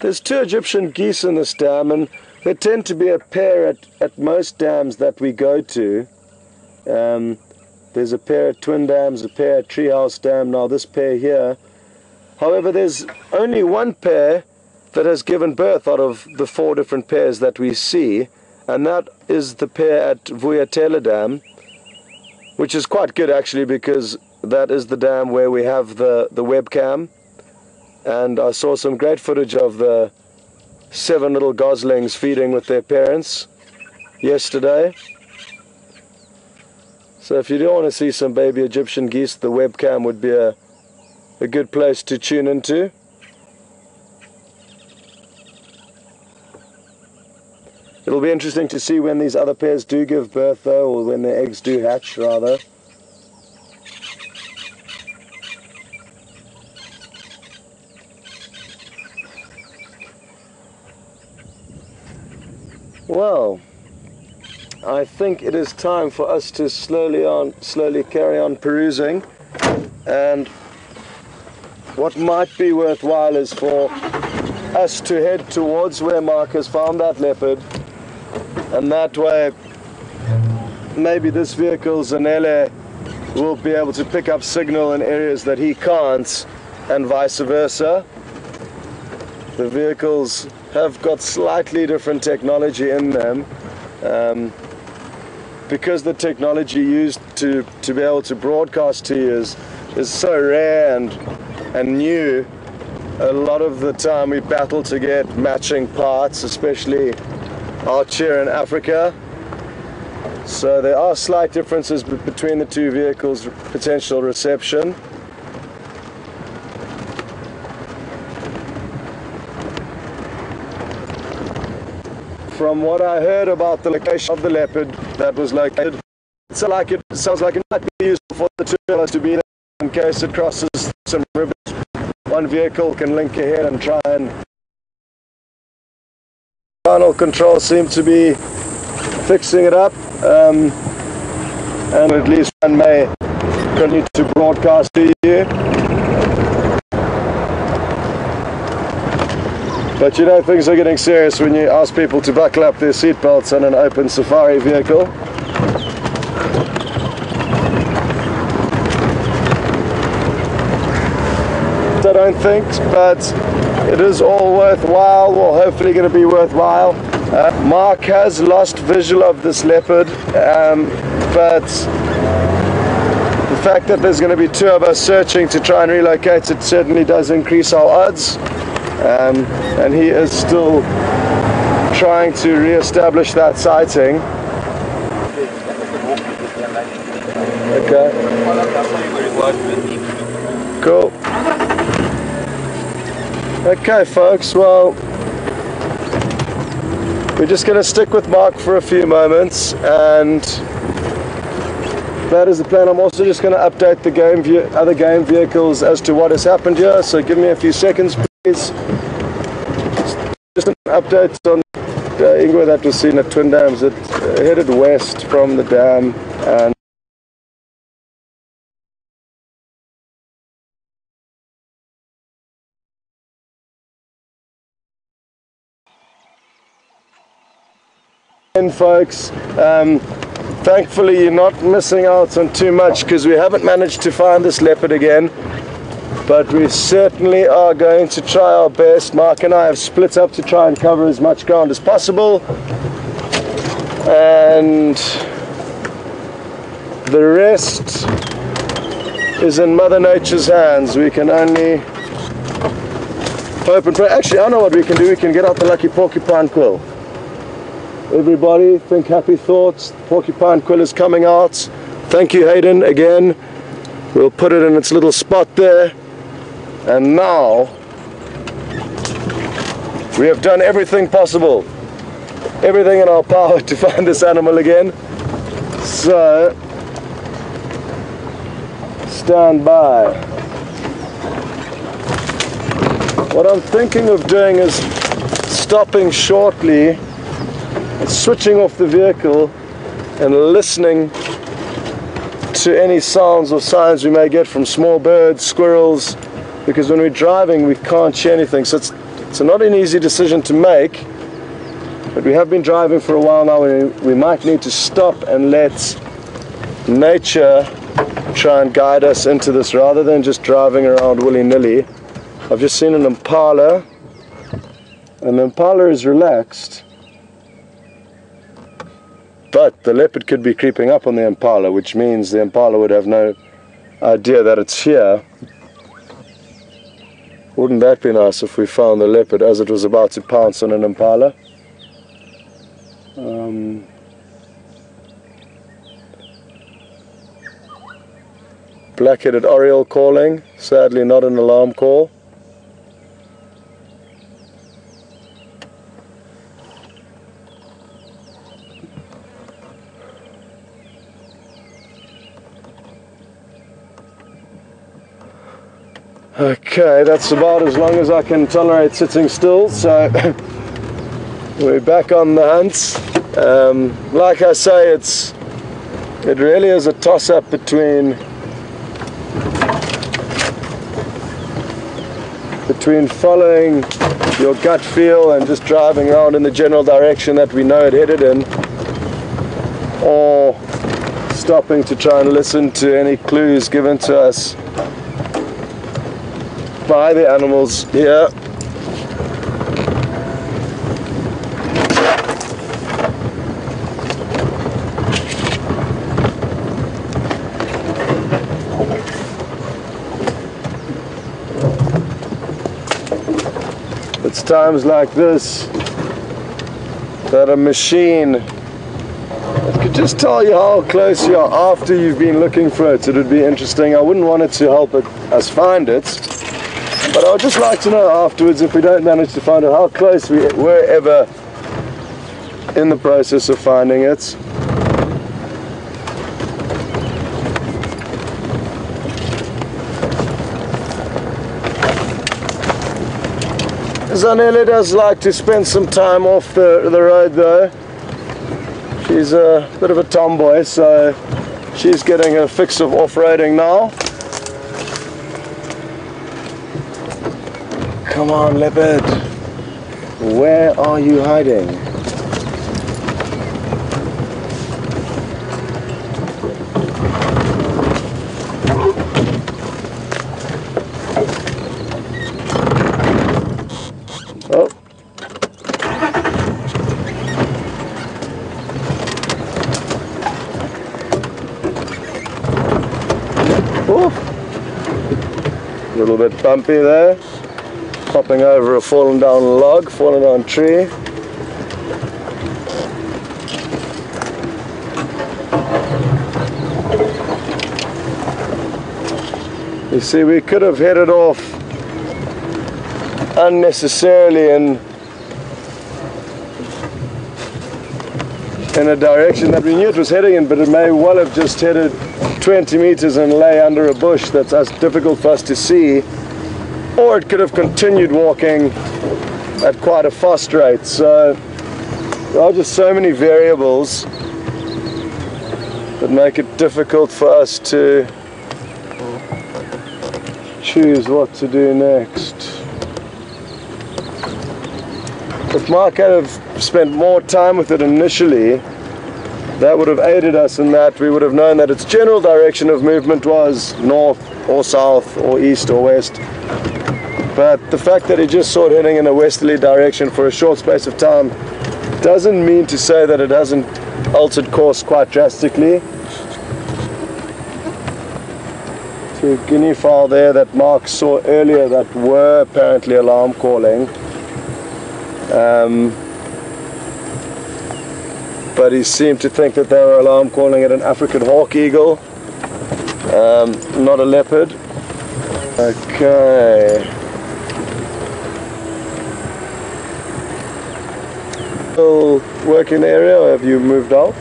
There's 2 Egyptian geese in this dam, and there tend to be a pair at most dams that we go to. There's a pair at Twin Dams, a pair at Treehouse Dam, now this pair here. However, there's only 1 pair that has given birth out of the 4 different pairs that we see, and that is the pair at Vuyatela Dam, which is quite good actually, because that is the dam where we have the webcam. And I saw some great footage of the 7 little goslings feeding with their parents yesterday. So if you do want to see some baby Egyptian geese, the webcam would be a good place to tune into. It'll be interesting to see when these other pairs do give birth though, or when their eggs do hatch rather. Well, I think it is time for us to slowly carry on perusing, and what might be worthwhile is for us to head towards where Mark has found that leopard, and that way maybe this vehicle Zanele will be able to pick up signal in areas that he can't, and vice versa. The vehicles have got slightly different technology in them, because the technology used to be able to broadcast to you is so rare and new. A lot of the time we battle to get matching parts, especially out here in Africa. So there are slight differences between the 2 vehicles' potential reception. from what I heard about the location of the leopard that was located, it sounds like it might be useful for the two of us to be there in case it crosses some rivers. One vehicle can link ahead and try and... Final control seem to be fixing it up, and at least one may continue to broadcast to you. But you know, things are getting serious when you ask people to buckle up their seatbelts on an open safari vehicle. I don't think, but it is all worthwhile, well, hopefully going to be worthwhile. Mark has lost visual of this leopard, but the fact that there's going to be two of us searching to try and relocate it certainly does increase our odds. And he is still trying to re-establish that sighting. Okay. Cool. Okay, folks, well, we're just going to stick with Mark for a few moments, and that is the plan. I'm also just going to update the other game vehicles as to what has happened here, so give me a few seconds, please. Just an update on Ingwe that was seen at Twin Dams. It headed west from the dam, and folks, thankfully you're not missing out on too much because we haven't managed to find this leopard again, but we certainly are going to try our best. Mark and I have split up to try and cover as much ground as possible, and the rest is in Mother Nature's hands. We can only hope and pray. Actually, I know what we can do. We can get out the lucky porcupine quill. Everybody think happy thoughts. Porcupine quill is coming out. Thank you, Hayden, again. We'll put it in its little spot there. And now we have done everything possible, everything in our power to find this animal again. So stand by. What I'm thinking of doing is stopping shortly, switching off the vehicle and listening to any sounds or signs we may get from small birds, squirrels, because when we're driving we can't hear anything. So it's not an easy decision to make, but we have been driving for a while now. We might need to stop and let nature try and guide us into this rather than just driving around willy-nilly. I've just seen an impala, and the impala is relaxed, but the leopard could be creeping up on the impala, which means the impala would have no idea that it's here. Wouldn't that be nice if we found the leopard as it was about to pounce on an impala? Black-headed oriole calling, sadly not an alarm call. Okay, that's about as long as I can tolerate sitting still, so we're back on the hunt. Like I say, it really is a toss-up between following your gut feel and just driving around in the general direction that we know it headed in, or stopping to try and listen to any clues given to us by the animals here. It's times like this that a machine could just tell you how close you are after you've been looking for it. It would be interesting. I wouldn't want it to help us find it, but I would just like to know afterwards, if we don't manage to find it, how close we were ever in the process of finding it. Zanele does like to spend some time off the road though. She's a bit of a tomboy, so she's getting a fix of off-roading now. Come on, leopard. Where are you hiding? Oh. A little bit bumpy there. Hopping over a fallen down log, fallen down tree. You see, we could have headed off unnecessarily in a direction that we knew it was heading in, but it may well have just headed 20 meters and lay under a bush that's as difficult for us to see. Or it could have continued walking at quite a fast rate. So there are just so many variables that make it difficult for us to choose what to do next. If Mark had have spent more time with it initially, that would have aided us in that we would have known that its general direction of movement was north or south or east or west. But the fact that he just saw it heading in a westerly direction for a short space of time doesn't mean to say that it hasn't altered course quite drastically. Two guinea fowl there that Mark saw earlier that were apparently alarm calling. But he seemed to think that they were alarm calling at an African hawk eagle, not a leopard. Okay. Still working the area, or have you moved out?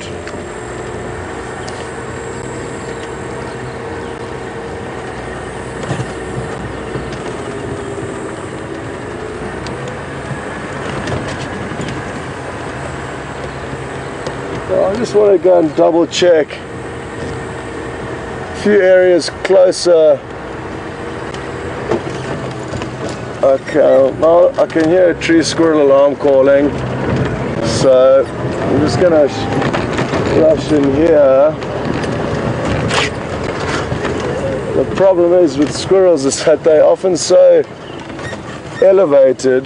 So I just want to go and double check a few areas closer. Okay, now I can hear a tree squirrel alarm calling. So I'm just going to rush in here. The problem is with squirrels is that they're often so elevated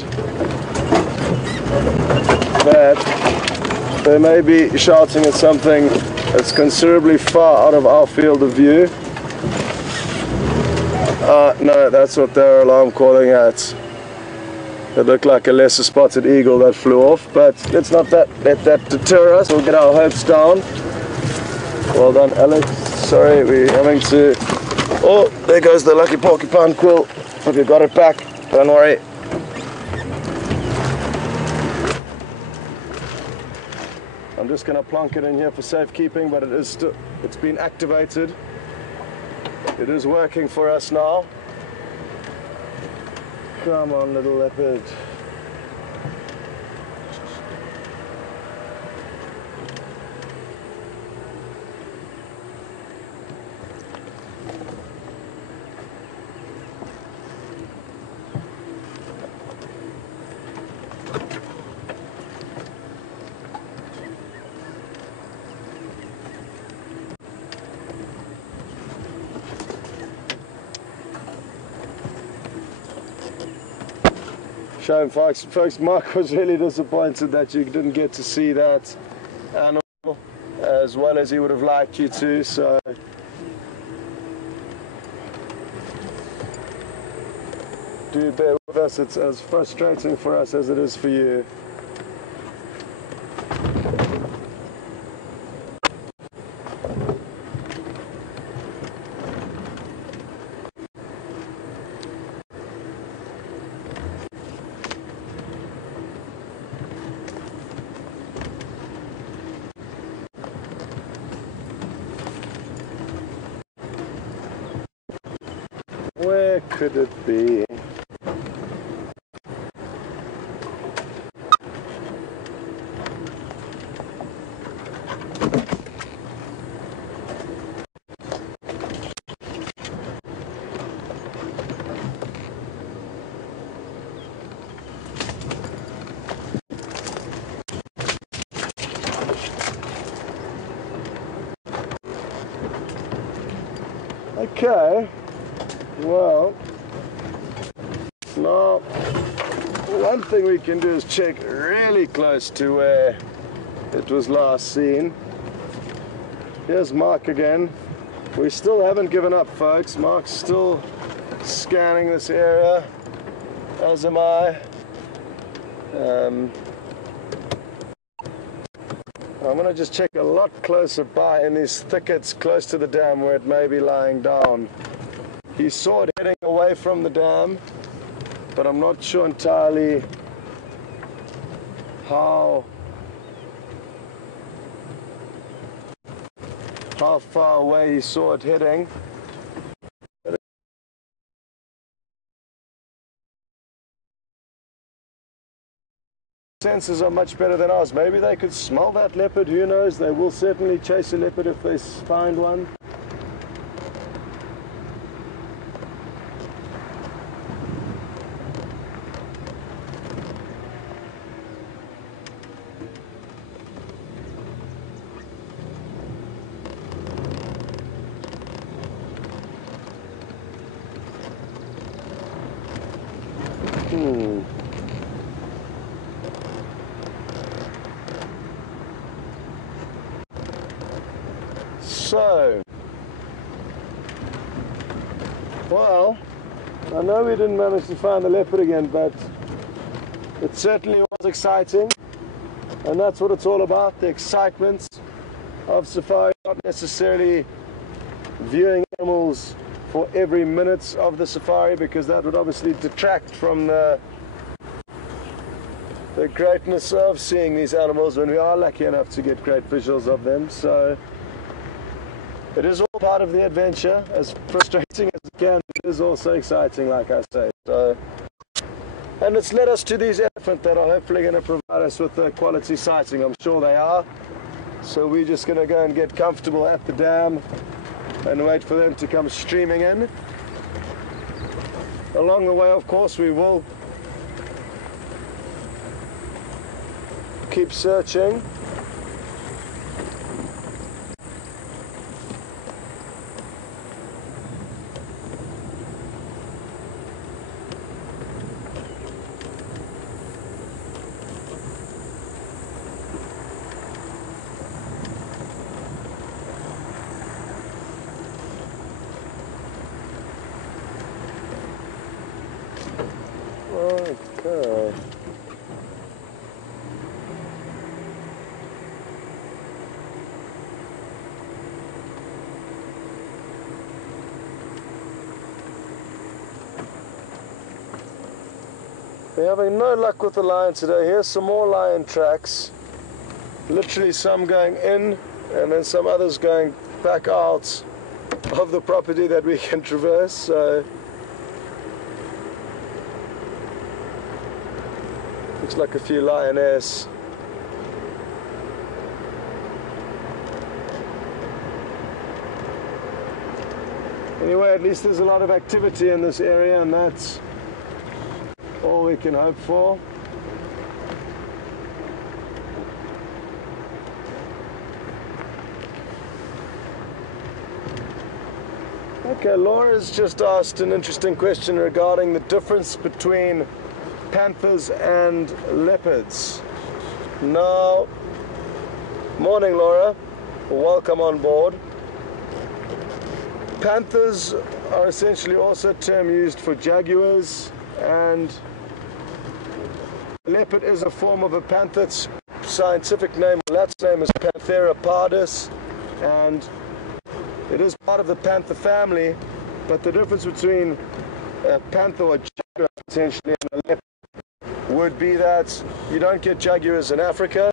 that they may be shouting at something that's considerably far out of our field of view. No, that's what they're alarm calling at. It looked like a lesser spotted eagle that flew off, but let's not let that deter us. We'll get our hopes down. Well done, Alex. Sorry, we're having to... Oh, there goes the lucky porcupine quill. But we got it back, don't worry. I'm just going to plonk it in here for safekeeping, but it's been activated. It is working for us now. Come on, little leopard. Shame, folks. Mark was really disappointed that you didn't get to see that animal as well as he would have liked you to, so do bear with us. It's as frustrating for us as it is for you. Where could it be? Okay, well, now one thing we can do is check really close to where it was last seen. Here's Mark again. We still haven't given up, folks. Mark's still scanning this area, as am I. I'm going to just check a lot closer by in these thickets close to the dam where it may be lying down. He saw it heading away from the dam, but I'm not sure entirely how far away he saw it heading. Senses are much better than ours. Maybe they could smell that leopard, who knows? They will certainly chase a leopard if they find one. So, well, I know we didn't manage to find the leopard again, but it certainly was exciting, and that's what it's all about, the excitement of safari, not necessarily viewing animals for every minute of the safari, because that would obviously detract from the greatness of seeing these animals when we are lucky enough to get great visuals of them. So it is all part of the adventure, as frustrating as it can, it is also exciting, like I say. So, and it's led us to these elephants that are hopefully going to provide us with a quality sighting. I'm sure they are. So we're just going to go and get comfortable at the dam and wait for them to come streaming in. Along the way, of course, we will keep searching. Okay. We're having no luck with the lion today. Here's some more lion tracks. Literally some going in and then some others going back out of the property that we can traverse. So looks like a few lioness. Anyway, at least there's a lot of activity in this area, and that's all we can hope for. Okay, Laura's just asked an interesting question regarding the difference between panthers and leopards. Now, morning Laura, welcome on board. Panthers are essentially also a term used for jaguars, and leopard is a form of a panther. Its scientific name, Latin name, is Panthera pardus, and it is part of the panther family, but the difference between a panther or jaguar potentially and a leopard would be that you don't get jaguars in Africa,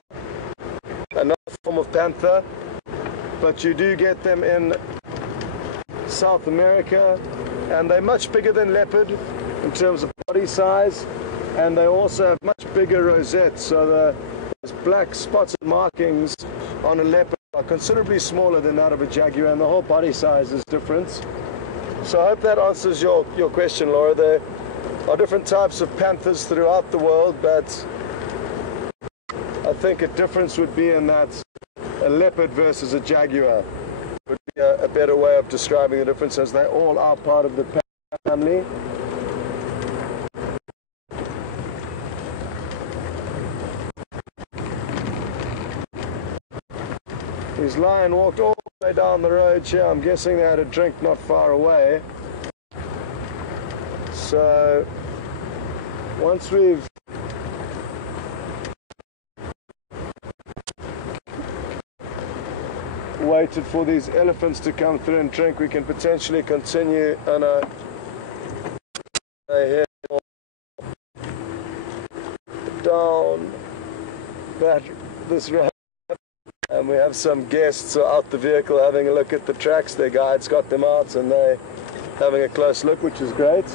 another form of panther, but you do get them in South America and they're much bigger than leopard in terms of body size, and they also have much bigger rosettes, so those black spots and markings on a leopard are considerably smaller than that of a jaguar, and the whole body size is different. So I hope that answers your question, Laura. There are different types of panthers throughout the world, but I think a difference would be in that a leopard versus a jaguar would be a better way of describing the difference, as they all are part of the panther family. This lion walked all the way down the road here. I'm guessing they had a drink not far away. So once we've waited for these elephants to come through and drink, we can potentially continue on a hill down this road. And we have some guests out the vehicle having a look at the tracks. Their guide's got them out and they're having a close look, which is great.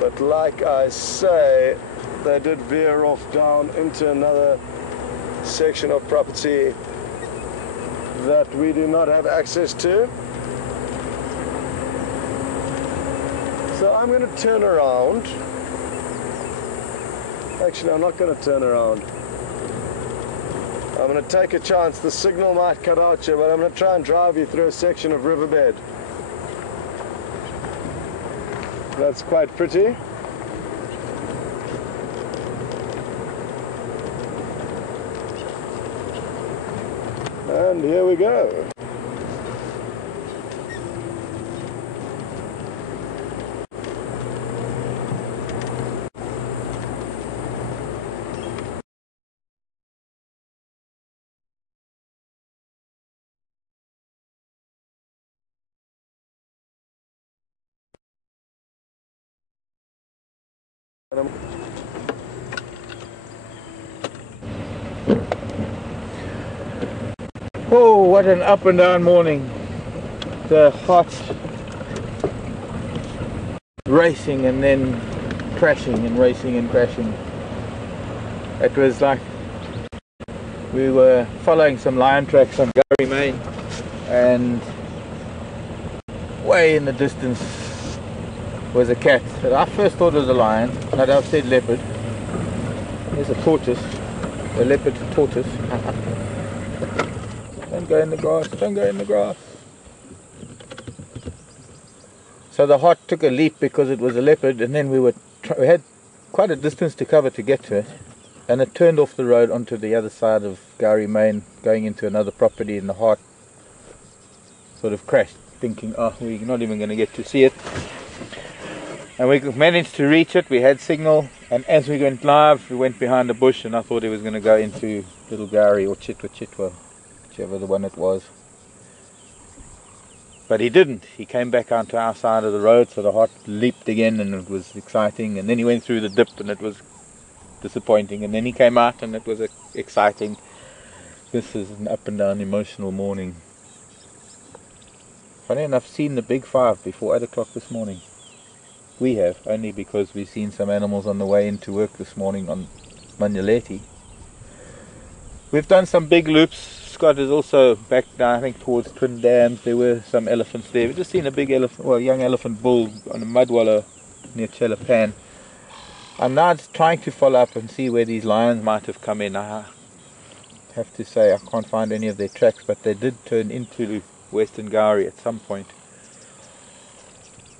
But like I say, they did veer off down into another section of property that we do not have access to. So I'm going to turn around. Actually, I'm not going to turn around. I'm going to take a chance. The signal might cut out here, but I'm going to try and drive you through a section of riverbed. That's quite pretty. And here we go. Oh, what an up and down morning. The hot racing and then crashing and racing and crashing. It was like we were following some lion tracks on Gowrie Main, and way in the distance was a cat that I first thought was a lion, but I've said leopard. There's a tortoise, a leopard tortoise. Don't go in the grass, don't go in the grass. So the hart took a leap because it was a leopard, and then we had quite a distance to cover to get to it, and it turned off the road onto the other side of Gowrie Main, going into another property, and the hart sort of crashed, thinking, oh, we're not even going to get to see it. And we managed to reach it. We had signal, and as we went live, we went behind a bush, and I thought he was going to go into Little Gowrie or Chitwa, whichever the one it was. But he didn't. He came back onto our side of the road, so the hart leaped again, and it was exciting. And then he went through the dip, and it was disappointing. And then he came out, and it was exciting. This is an up and down emotional morning. Funny enough, seen the big five before 8 o'clock this morning. We have, only because we've seen some animals on the way into work this morning on Manjaleti. We've done some big loops. Scott is also back down, I think, towards Twin Dams. There were some elephants there. We've just seen a big elephant, well, young elephant bull on a mud wallow near Chelapan. I'm now trying to follow up and see where these lions might have come in. I have to say I can't find any of their tracks, but they did turn into Western Gowrie at some point.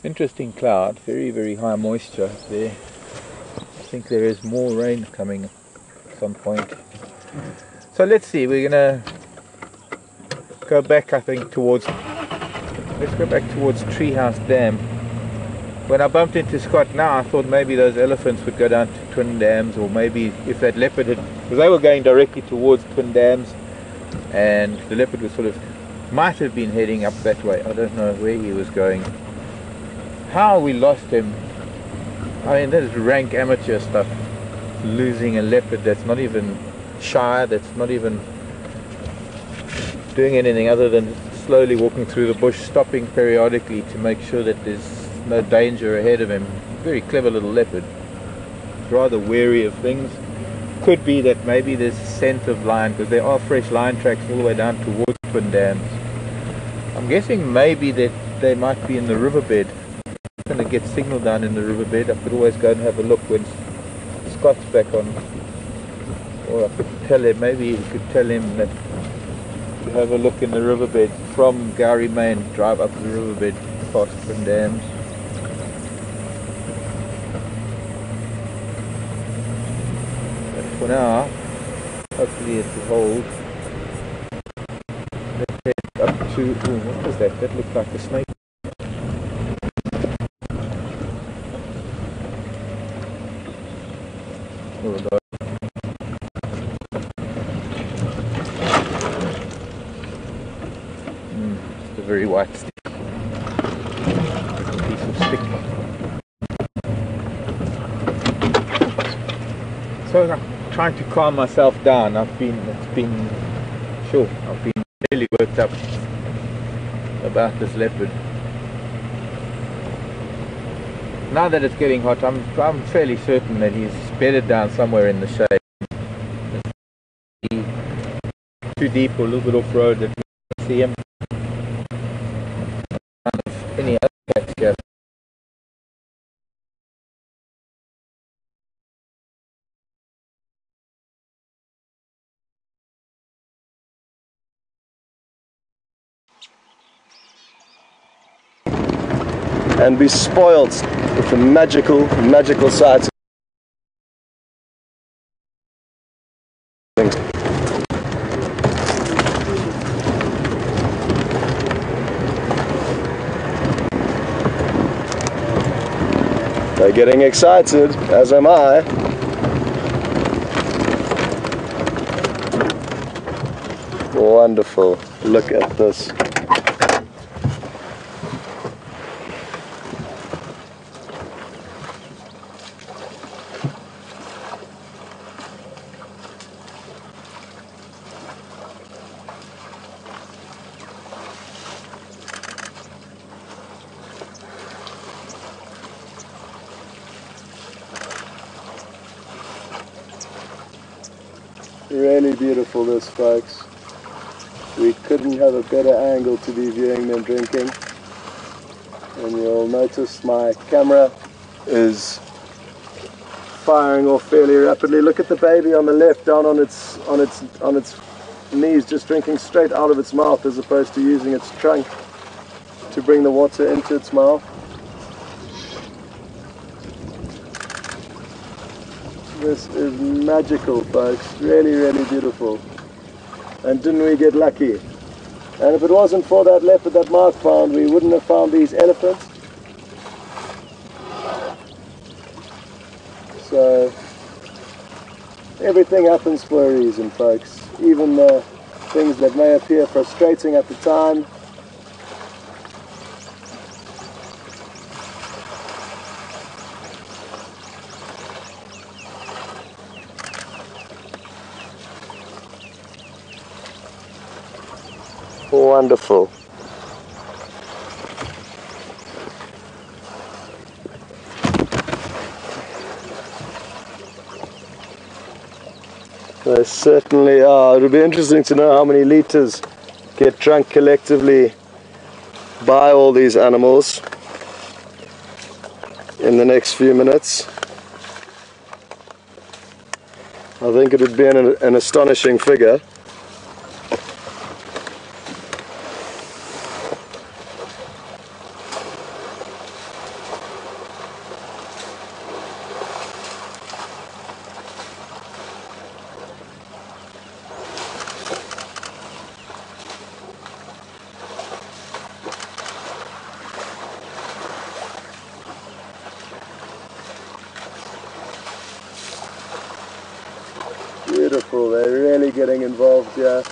Interesting cloud, very, very high moisture there. I think there is more rain coming at some point. So let's see, we're going to go back, I think, towards, let's go back towards Treehouse Dam. When I bumped into Scott now, I thought maybe those elephants would go down to Twin Dams, or maybe if that leopard had, because they were going directly towards Twin Dams, and the leopard was sort of, might have been heading up that way. I don't know where he was going. How we lost him. I mean, that is rank amateur stuff. Losing a leopard that's not even shy, that's not even doing anything other than slowly walking through the bush, stopping periodically to make sure that there's no danger ahead of him. Very clever little leopard. Rather wary of things. Could be that maybe there's scent of lion, because there are fresh lion tracks all the way down towards Twin Dams. I'm guessing maybe that they might be in the riverbed. I'm going to get signal down in the riverbed. I could always go and have a look when Scott's back on. Or I could tell him, maybe he could tell him that to have a look in the riverbed from Gowrie Main, drive up the riverbed past Twin Dams. But for now, hopefully it will hold. Let's head up to, ooh, what was that? That looked like a snake. Oh, no. It's a very white stick. Little piece of stick. So I'm trying to calm myself down. I've been really worked up about this leopard. Now that it's getting hot, I'm fairly certain that he's bedded down somewhere in the shade. Too deep or a little bit off road that we can see him. Any other cats here. And be spoilt with the magical sights. They're getting excited, as am I. Wonderful. Look at this. Really beautiful, this, folks. We couldn't have a better angle to be viewing them drinking. And you'll notice my camera is firing off fairly rapidly. Look at the baby on the left, down on its knees, just drinking straight out of its mouth, as opposed to using its trunk to bring the water into its mouth. This is magical, folks. Really, really beautiful. And didn't we get lucky? And if it wasn't for that leopard that Mark found, we wouldn't have found these elephants. So everything happens for a reason, folks. Even the things that may appear frustrating at the time. Wonderful. They certainly are. It'll be interesting to know how many litres get drunk collectively by all these animals in the next few minutes. I think it would be an astonishing figure. Beautiful, they're really getting involved here.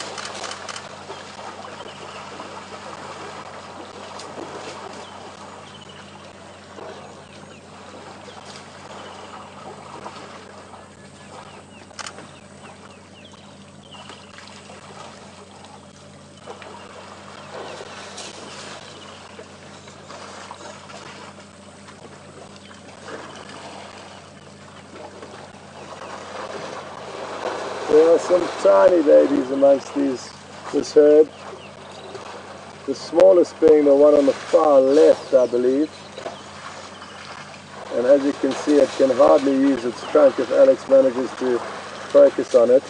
There are some tiny babies amongst this herd. The smallest being the one on the far left, I believe. And as you can see, it can hardly use its trunk if Alex manages to focus on it.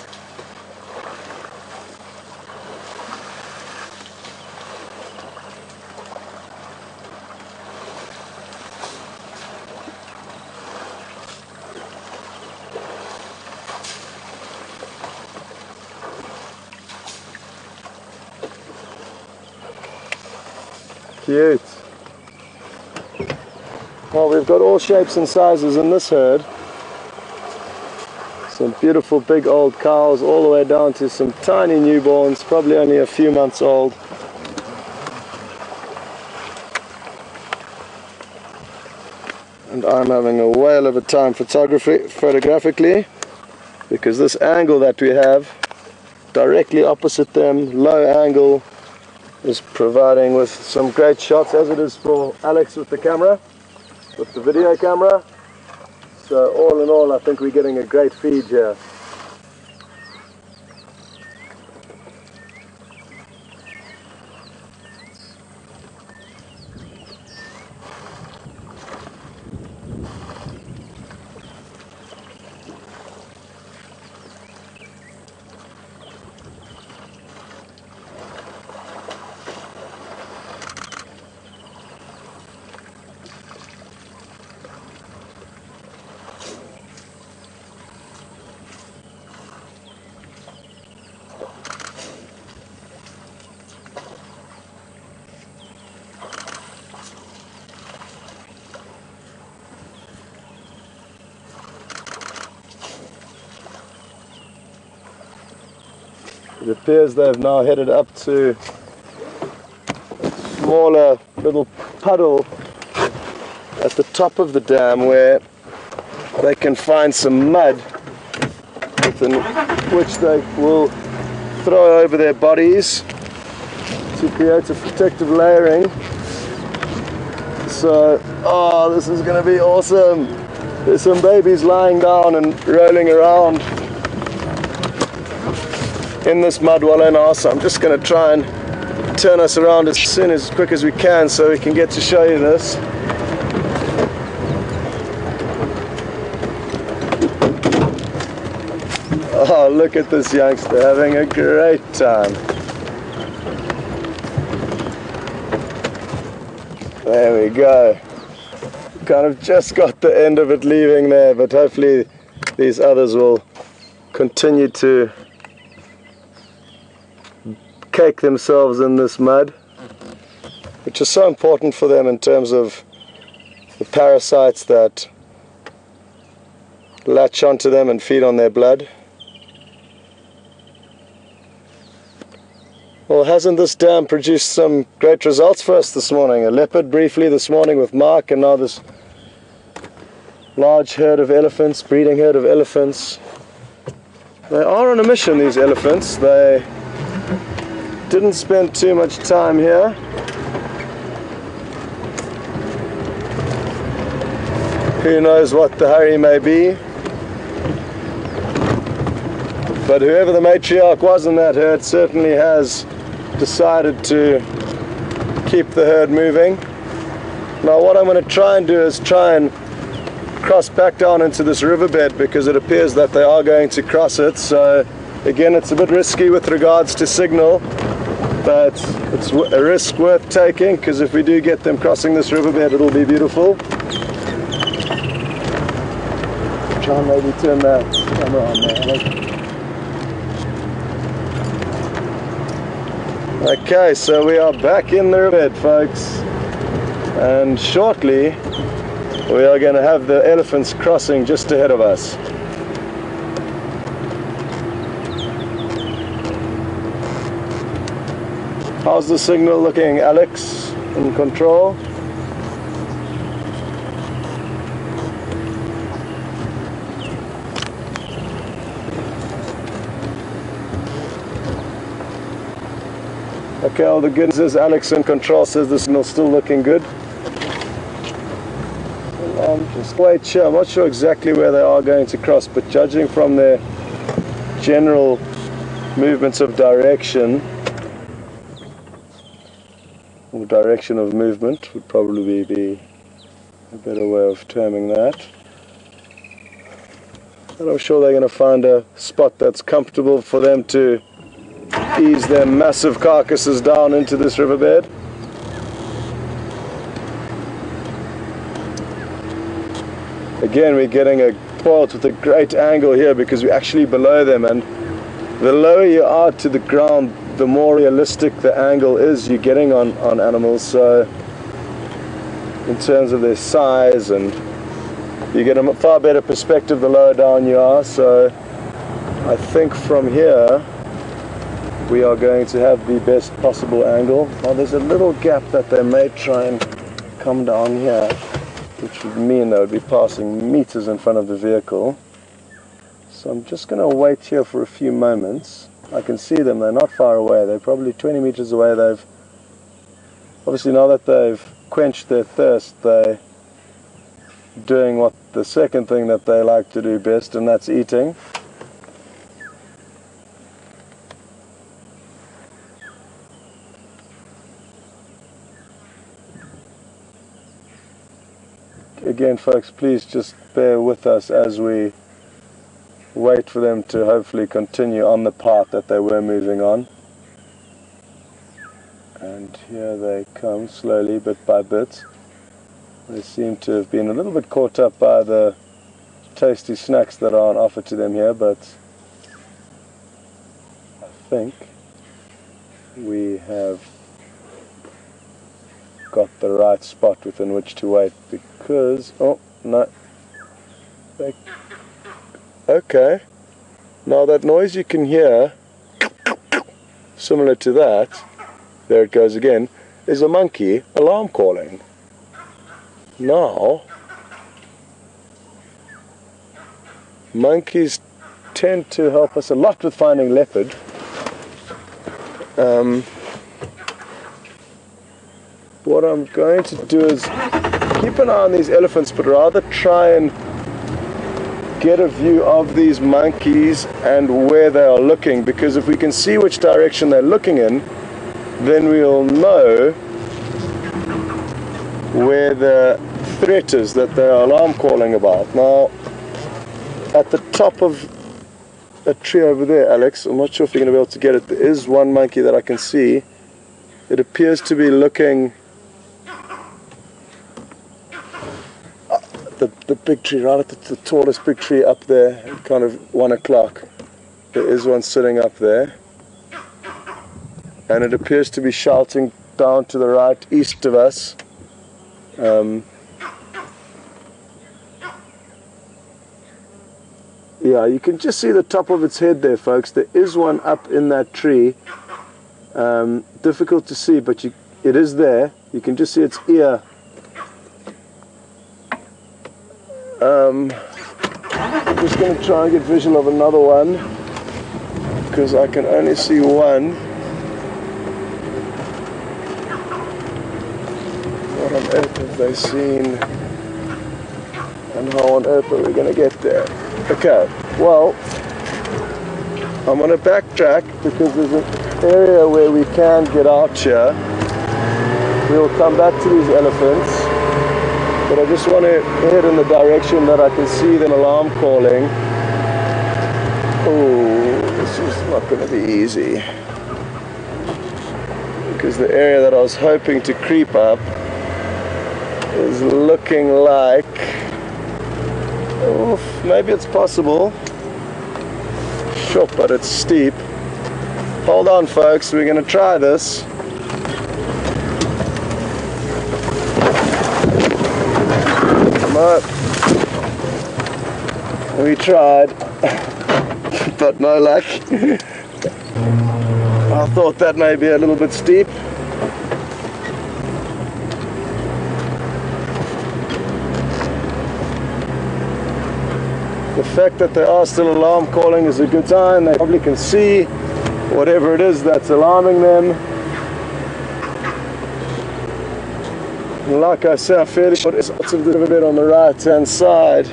Cute. Well, we've got all shapes and sizes in this herd. Some beautiful big old cows all the way down to some tiny newborns, probably only a few months old. And I'm having a whale of a time photographically, because this angle that we have directly opposite them, low angle, is providing with some great shots, as it is for Alex with the camera, with the video camera. So all in all, I think we're getting a great feed here. It appears they've now headed up to a smaller little puddle at the top of the dam where they can find some mud within which they will throw over their bodies to create a protective layering. So, oh, this is going to be awesome. There's some babies lying down and rolling around in this mud wallow now, so I'm just going to try and turn us around as quick as we can so we can get to show you this. Oh, look at this youngster having a great time. There we go. Kind of just got the end of it leaving there, but hopefully these others will continue to cake themselves in this mud, which is so important for them in terms of the parasites that latch onto them and feed on their blood. Well, hasn't this dam produced some great results for us this morning? A leopard briefly this morning with Mark, and now this large herd of elephants, breeding herd of elephants. They are on a mission, these elephants. They didn't spend too much time here. Who knows what the hurry may be. But whoever the matriarch was in that herd certainly has decided to keep the herd moving. Now what I'm going to try and do is try and cross back down into this riverbed, because it appears that they are going to cross it. So again, it's a bit risky with regards to signal, but it's a risk worth taking, because if we do get them crossing this riverbed, it'll be beautiful. Try and maybe turn that camera on there. Okay, so we are back in the riverbed, folks, and shortly we are going to have the elephants crossing just ahead of us. How's the signal looking, Alex, in control? Okay, all the good news is Alex in control says the signal's still looking good. Just wait here. I'm not sure exactly where they are going to cross, but judging from their general movements of direction, or direction of movement would probably be a better way of terming that. And I'm sure they're going to find a spot that's comfortable for them to ease their massive carcasses down into this riverbed. Again, we're getting a point with a great angle here because we're actually below them, and the lower you are to the ground, the more realistic the angle is you're getting on animals. So in terms of their size, and you get a far better perspective the lower down you are. So I think from here we are going to have the best possible angle. Now there's a little gap that they may try and come down here, which would mean they would be passing meters in front of the vehicle. So I'm just going to wait here for a few moments. I can see them, they're not far away, they're probably 20 meters away. They've obviously, now that they've quenched their thirst, they're doing what the second thing that they like to do best, and that's eating. Again, folks, please just bear with us as we wait for them to hopefully continue on the path that they were moving on. And here they come, slowly, bit by bit. They seem to have been a little bit caught up by the tasty snacks that are on offer to them here, but I think we have got the right spot within which to wait, because, oh no, okay, now that noise you can hear, similar to that, there it goes again, is a monkey alarm calling. Now, monkeys tend to help us a lot with finding leopard. What I'm going to do is keep an eye on these elephants, but rather try and get a view of these monkeys and where they are looking, because if we can see which direction they're looking in, then we'll know where the threat is that they're alarm calling about. Now, at the top of a tree over there, Alex, I'm not sure if you're going to be able to get it, there is one monkey that I can see. It appears to be looking the big tree, right at the tallest big tree up there, kind of 1 o'clock. There is one sitting up there, and it appears to be shouting down to the right, east of us. Yeah, you can just see the top of its head there, folks. There is one up in that tree. Difficult to see, but it is there. You can just see its ear. I'm just going to try and get visual of another one, because I can only see one. What on earth have they seen? And how on earth are we going to get there? Okay, well, I'm going to backtrack because there's an area where we can get out here. We'll come back to these elephants, but I just want to head in the direction that I can see them alarm calling. Oh, this is not going to be easy, because the area that I was hoping to creep up is looking like, oof, maybe it's possible. Sure, but it's steep. Hold on, folks, we're going to try this. We tried, but no luck. I thought that may be a little bit steep. The fact that they are still alarm calling is a good sign. They probably can see whatever it is that's alarming them. And like I said, I'm fairly sure it's lots of the riverbed on the right hand side.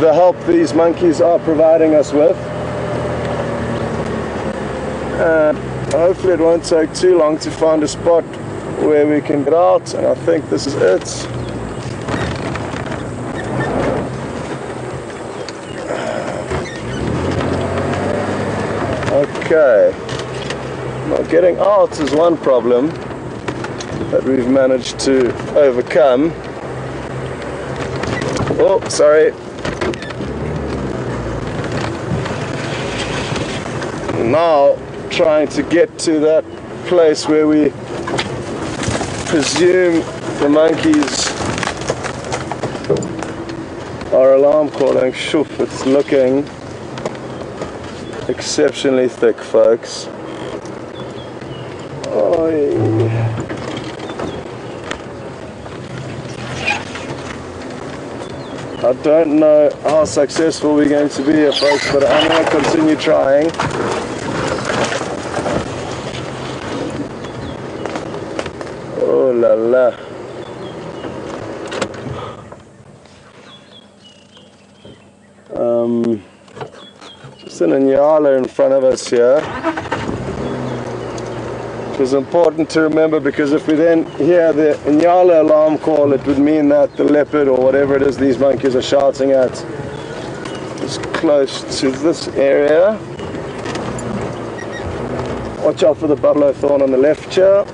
the help these monkeys are providing us with. Hopefully it won't take too long to find a spot where we can get out, and I think this is it. Okay, now getting out is one problem that we've managed to overcome. Oh, sorry. Now trying to get to that place where we presume the monkeys are alarm calling. Shoof, it's looking exceptionally thick, folks. Oy. I don't know how successful we're going to be here, folks, but I'm going to continue trying. Oh la la. Just an Inyala in front of us here. It was important to remember, because if we then hear the Inyala alarm call, it would mean that the leopard or whatever it is these monkeys are shouting at is close to this area. Watch out for the buffalo thorn on the left here.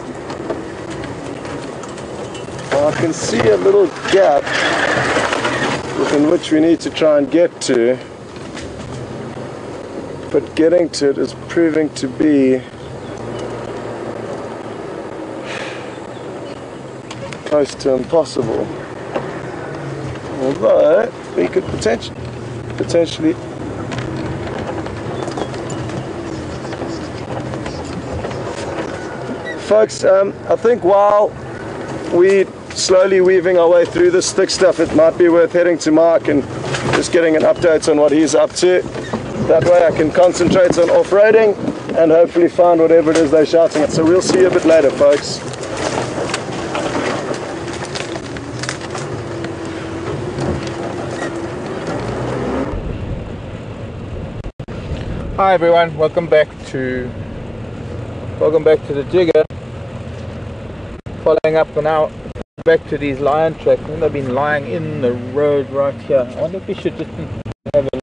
I can see a little gap within which we need to try and get to, but getting to it is proving to be close to impossible. Although we could potentially folks, I think while we slowly weaving our way through this thick stuff, it might be worth heading to Mark and just getting an update on what he's up to. That way I can concentrate on off-roading and hopefully find whatever it is they're shouting at. So we'll see you a bit later, folks. Hi everyone, welcome back to the jigger. Following up now back to these lion tracks. I think they've been lying in the road right here. I wonder if we should just have a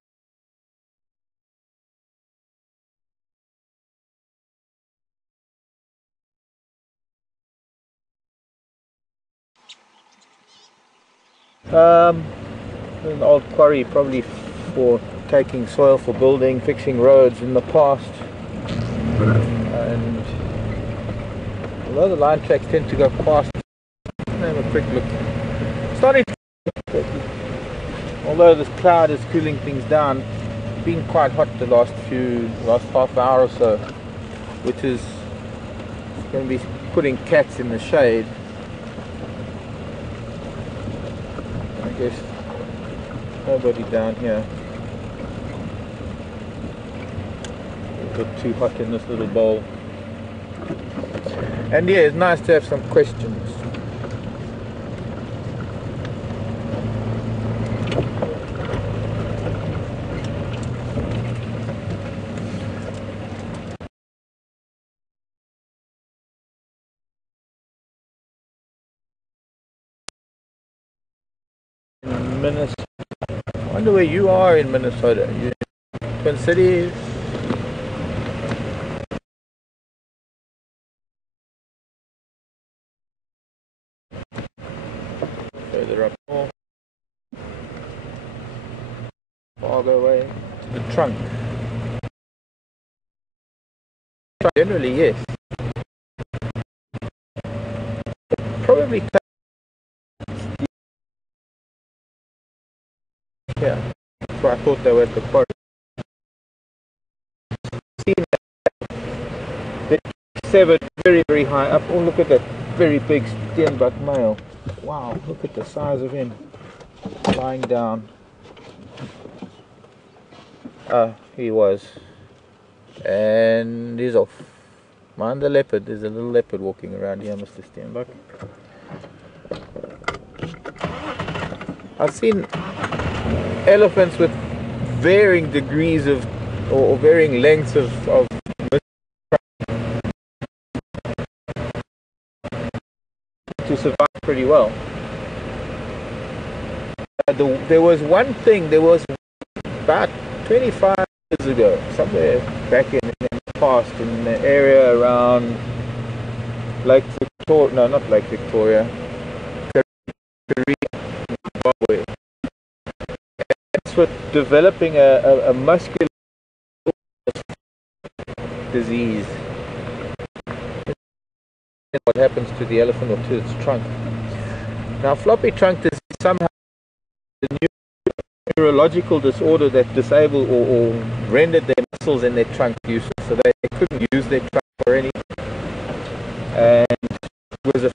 an old quarry, probably for taking soil for building, fixing roads in the past. And although the line tracks tend to go past, have a quick look. Starting to, although this cloud is cooling things down, it's been quite hot the last half hour or so, which is going to be putting cats in the shade. I guess nobody down here. A bit too hot in this little bowl. And yeah, it's nice to have some questions. Minnesota. I wonder where you are in Minnesota. You in Twin Cities? Further up north. Fargo way to the trunk. Generally, yes. Probably. Yeah, that's why I thought they were at the quarry. Seen that severed very, very high up. Oh, look at that very big steenbok male. Wow, look at the size of him lying down. He was. And he's off. Mind the leopard. There's a little leopard walking around here, Mr. Steenbok. I've seen elephants with varying degrees of, or varying lengths of to survive pretty well. There was one thing, there was about 25 years ago, somewhere back in the past, in the area around Lake Victoria, no, not Lake Victoria, Zimbabwe. That's what developing a muscular disease. What happens to the elephant or to its trunk. Now, floppy trunk disease somehow is a neurological disorder that disabled or rendered their muscles in their trunk useless, so they couldn't use their trunk for anything. And it was a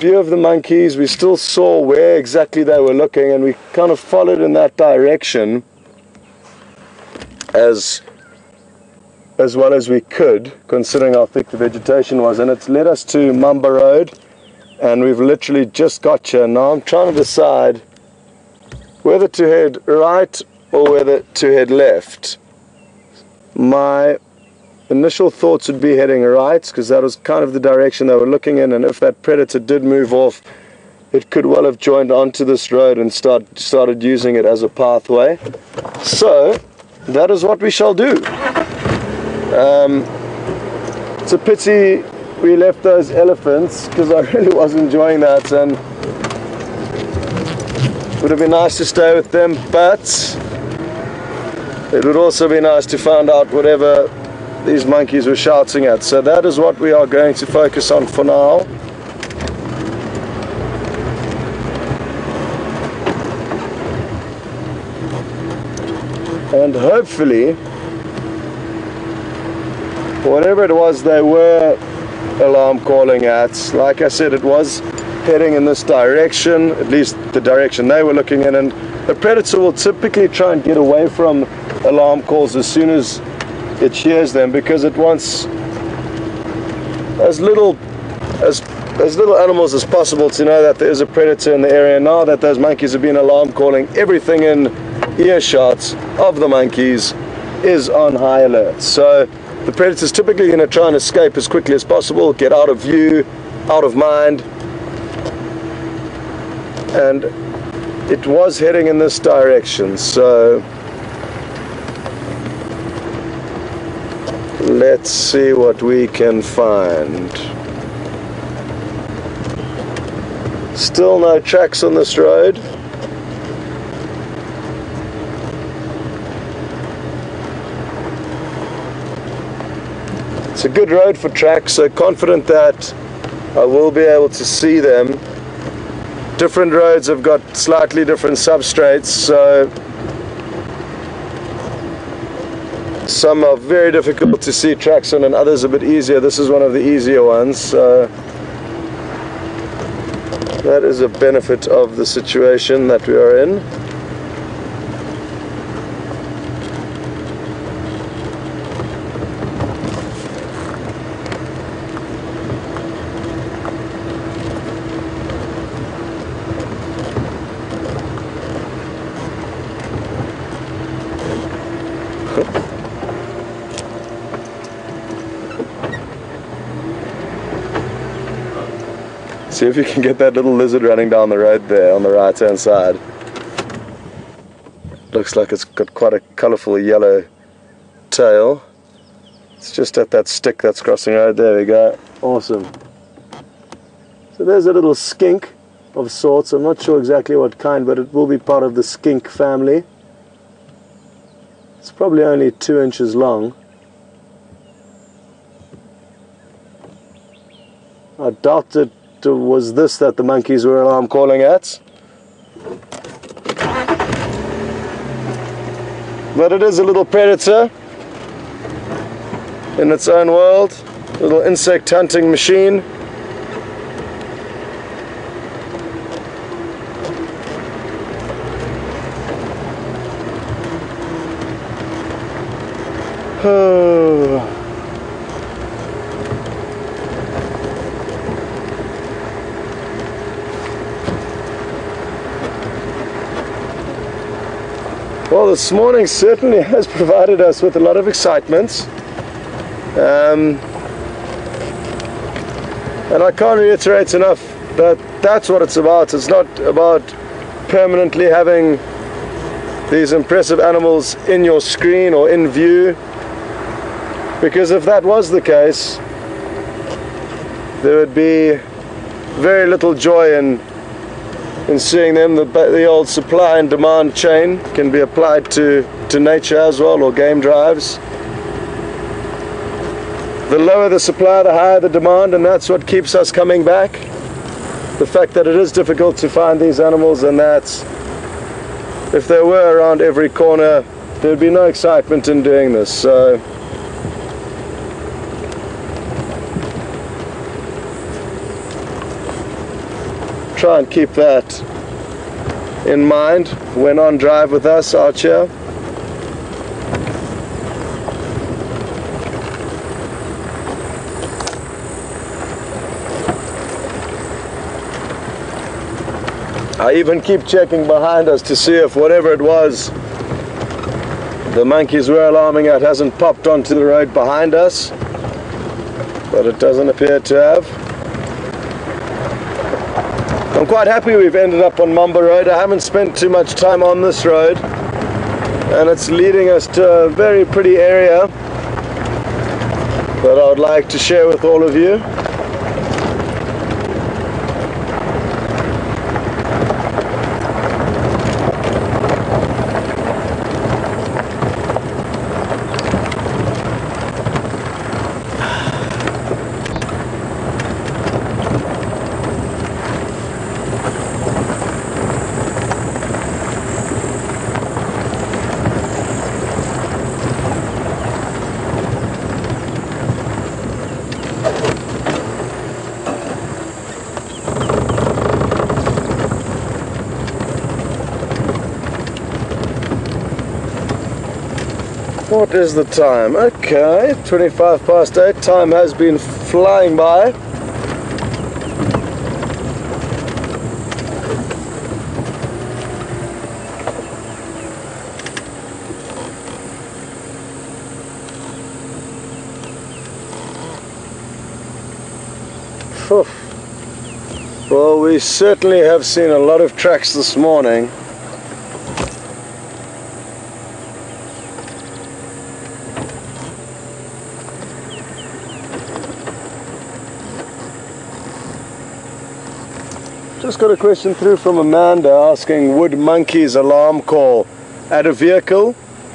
view of the monkeys. We still saw where exactly they were looking, and we kind of followed in that direction as well as we could, considering how thick the vegetation was. And it's led us to Mamba Road, and we've literally just got here. Now I'm trying to decide whether to head right or whether to head left. My initial thoughts would be heading right, because that was kind of the direction they were looking in, and if that predator did move off, it could well have joined onto this road and started using it as a pathway. So that is what we shall do. It's a pity we left those elephants, because I really was enjoying that, and it would have been nice to stay with them, but it would also be nice to find out whatever these monkeys were shouting at. So that is what we are going to focus on for now. And hopefully, whatever it was they were alarm calling at, like I said, it was heading in this direction, at least the direction they were looking in, and the predator will typically try and get away from alarm calls as soon as it hears them, because it wants as little animals as possible to know that there is a predator in the area. Now that those monkeys have been alarm calling, everything in earshot of the monkeys is on high alert. So the predator's typically going to try and escape as quickly as possible, get out of view, out of mind, and it was heading in this direction. So let's see what we can find. Still no tracks on this road. It's a good road for tracks, so confident that I will be able to see them. Different roads have got slightly different substrates, so some are very difficult to see tracks on and others a bit easier. This is one of the easier ones, so that is a benefit of the situation that we are in. See if you can get that little lizard running down the road there on the right hand side. Looks like it's got quite a colourful yellow tail. It's just at that stick that's crossing road. There we go. Awesome. So there's a little skink of sorts. I'm not sure exactly what kind, but it will be part of the skink family. It's probably only 2 inches long. I doubt it was this that the monkeys were alarm calling at. But it is a little predator in its own world, a little insect hunting machine. Well, this morning certainly has provided us with a lot of excitement, and I can't reiterate enough that that's what it's about. It's not about permanently having these impressive animals in your screen or in view, because if that was the case, there would be very little joy in seeing them. The old supply and demand chain can be applied to nature as well, or game drives. The lower the supply, the higher the demand, and that's what keeps us coming back. The fact that it is difficult to find these animals, and that if they were around every corner, there'd be no excitement in doing this. So try and keep that in mind when on drive with us out here. I even keep checking behind us to see if whatever it was the monkeys were alarming at hasn't popped onto the road behind us, but it doesn't appear to have. I'm quite happy we've ended up on Mamba Road. I haven't spent too much time on this road, and it's leading us to a very pretty area that I would like to share with all of you. What is the time? Okay, 25 past 8. Time has been flying by. Well, we certainly have seen a lot of tracks this morning. Just got a question through from Amanda asking, would monkeys alarm call at a vehicle?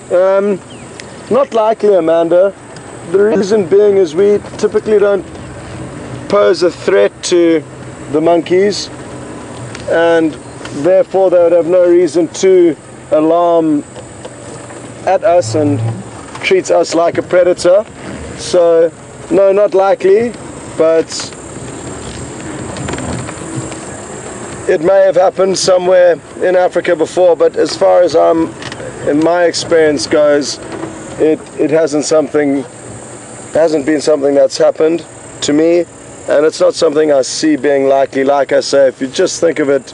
Not likely, Amanda. The reason being is we typically don't pose a threat to the monkeys, and therefore they would have no reason to alarm at us and treat us like a predator. So no, not likely, but it may have happened somewhere in Africa before, but as far as in my experience goes, it hasn't been something that's happened to me, and it's not something I see being likely. Like I say, if you just think of it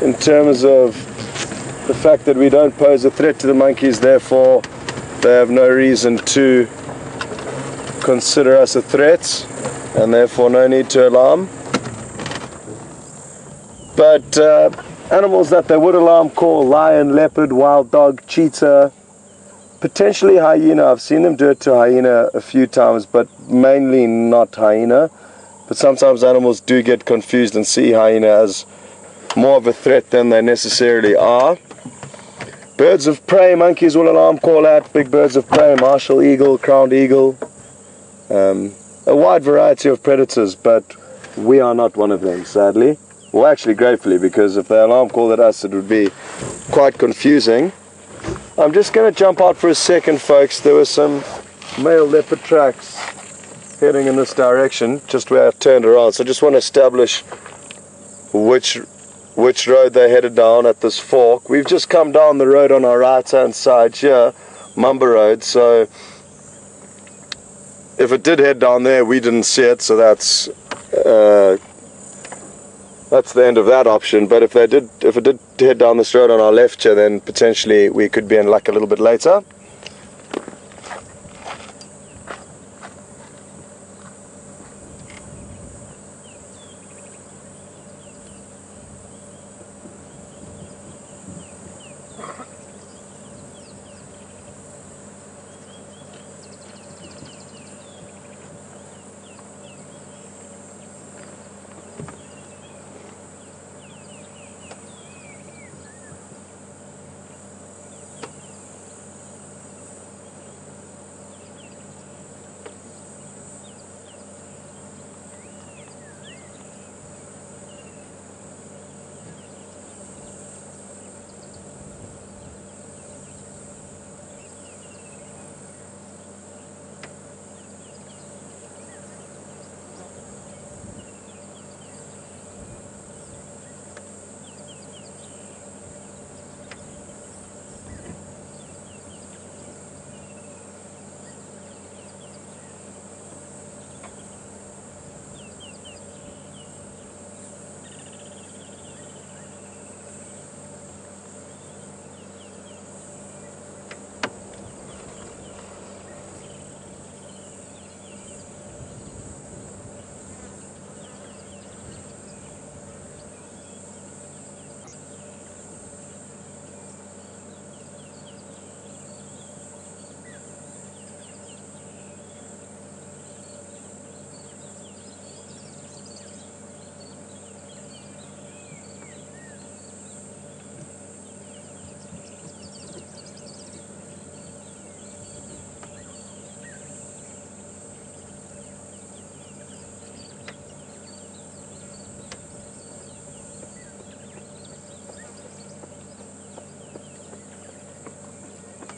in terms of the fact that we don't pose a threat to the monkeys, therefore they have no reason to consider us a threat, and therefore no need to alarm. But animals that they would alarm call: lion, leopard, wild dog, cheetah, potentially hyena. I've seen them do it to hyena a few times, but mainly not hyena. But sometimes animals do get confused and see hyena as more of a threat than they necessarily are. Birds of prey, monkeys will alarm call at. Big birds of prey, martial eagle, crowned eagle, a wide variety of predators, but we are not one of them, sadly. Well, actually, gratefully, because if they alarm called at us, it would be quite confusing. I'm just going to jump out for a second, folks. There were some male leopard tracks heading in this direction, just where I turned around. So I just want to establish which road they headed down at this fork. We've just come down the road on our right hand side here, Mumba Road, so if it did head down there, we didn't see it, so that's the end of that option. But if it did head down this road on our left here, then potentially we could be in luck a little bit later.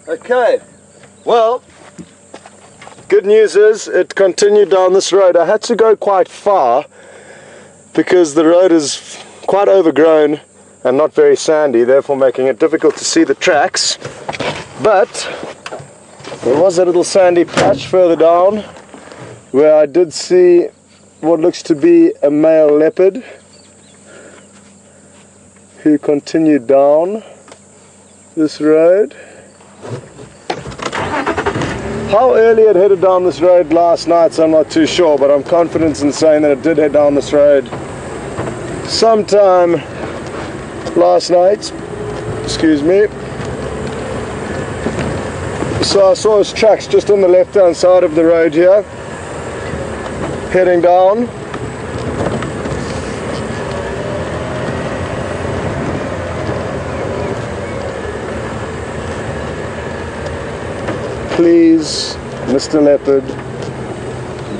Okay, well, good news is it continued down this road. I had to go quite far because the road is quite overgrown and not very sandy, therefore making it difficult to see the tracks. But there was a little sandy patch further down where I did see what looks to be a male leopard who continued down this road. How early it headed down this road last night, so I'm not too sure, but I'm confident in saying that it did head down this road sometime last night. Excuse me. So I saw his tracks just on the left hand side of the road here, heading down. Please, Mr. Leopard,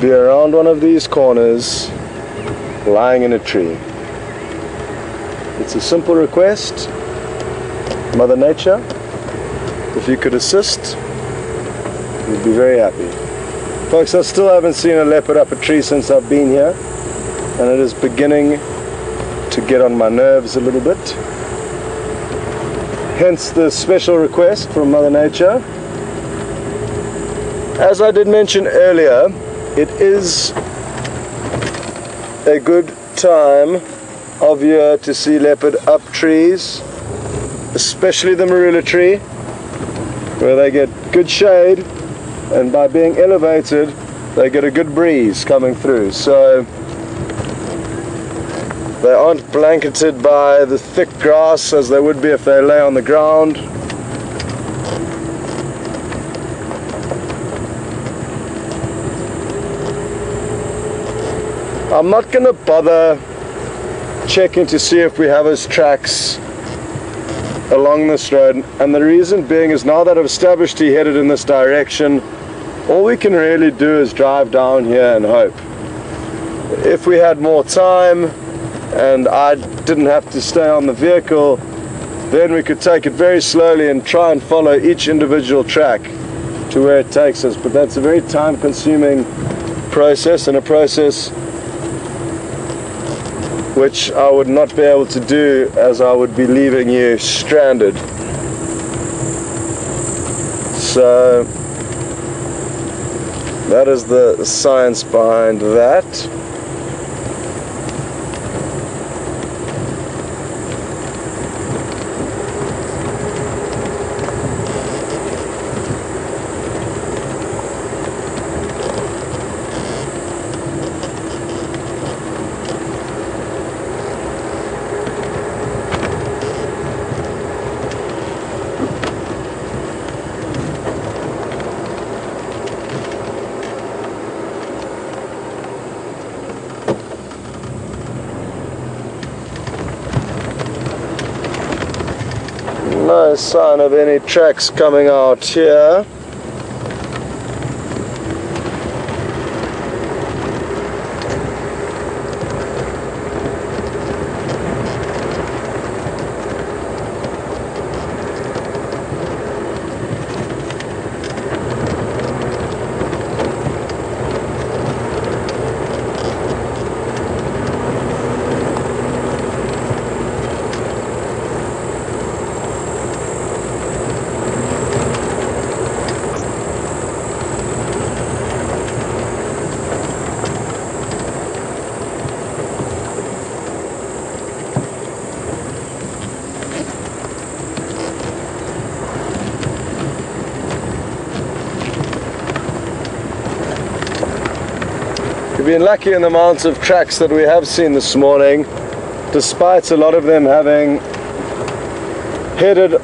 be around one of these corners, lying in a tree. It's a simple request. Mother Nature, if you could assist, we'd be very happy. Folks, I still haven't seen a leopard up a tree since I've been here, and it is beginning to get on my nerves a little bit. Hence the special request from Mother Nature. As I did mention earlier, it is a good time of year to see leopard up trees, especially the marula tree, where they get good shade, and by being elevated they get a good breeze coming through, so they aren't blanketed by the thick grass as they would be if they lay on the ground. I'm not going to bother checking to see if we have his tracks along this road, and the reason being is now that I've established he headed in this direction, all we can really do is drive down here and hope. if we had more time and I didn't have to stay on the vehicle, then we could take it very slowly and try and follow each individual track to where it takes us. But that's a very time-consuming process, and a process which I would not be able to do, as I would be leaving you stranded. So that is the science behind that. No sign of any tracks coming out here. We've been lucky in the amounts of tracks that we have seen this morning, despite a lot of them having headed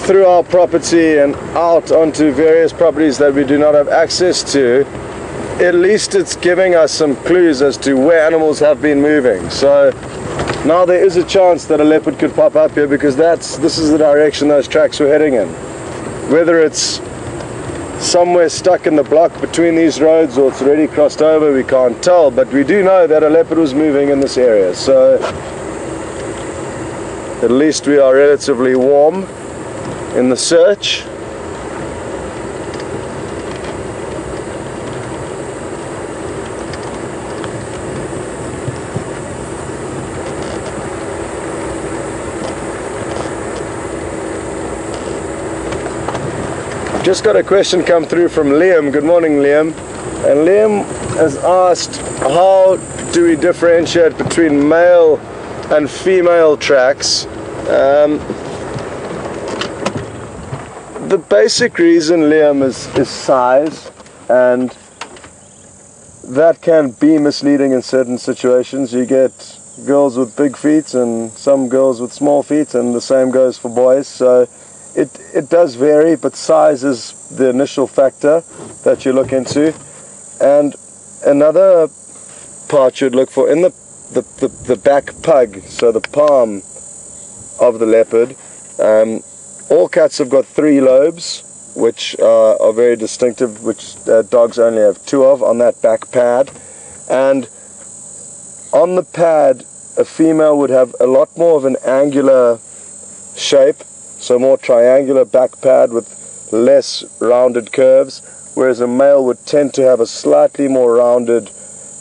through our property and out onto various properties that we do not have access to. At least it's giving us some clues as to where animals have been moving. So now there is a chance that a leopard could pop up here, because this is the direction those tracks were heading in. Whether it's somewhere stuck in the block between these roads or it's already crossed over, we can't tell, but we do know that a leopard was moving in this area. So at least we are relatively warm in the search. Just got a question come through from Liam. Good morning, Liam. And Liam has asked, how do we differentiate between male and female tracks? The basic reason, Liam, is size, and that can be misleading in certain situations. You get girls with big feet and some girls with small feet, and the same goes for boys. So it does vary, but size is the initial factor that you look into. And another part you'd look for in the back pug, so the palm of the leopard. All cats have got 3 lobes, which are very distinctive, which dogs only have 2 of on that back pad. And on the pad, a female would have a lot more of an angular shape, so more triangular back pad with less rounded curves, whereas a male would tend to have a slightly more rounded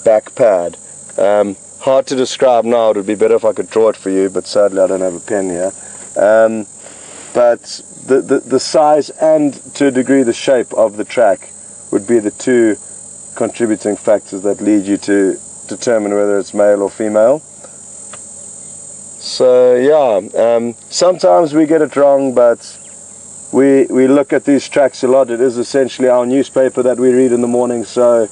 back pad. Hard to describe now. It would be better if I could draw it for you, but sadly I don't have a pen here. But the size and, to a degree, the shape of the track would be the 2 contributing factors that lead you to determine whether it's male or female. So yeah, sometimes we get it wrong, but we look at these tracks a lot. It is essentially our newspaper that we read in the morning, so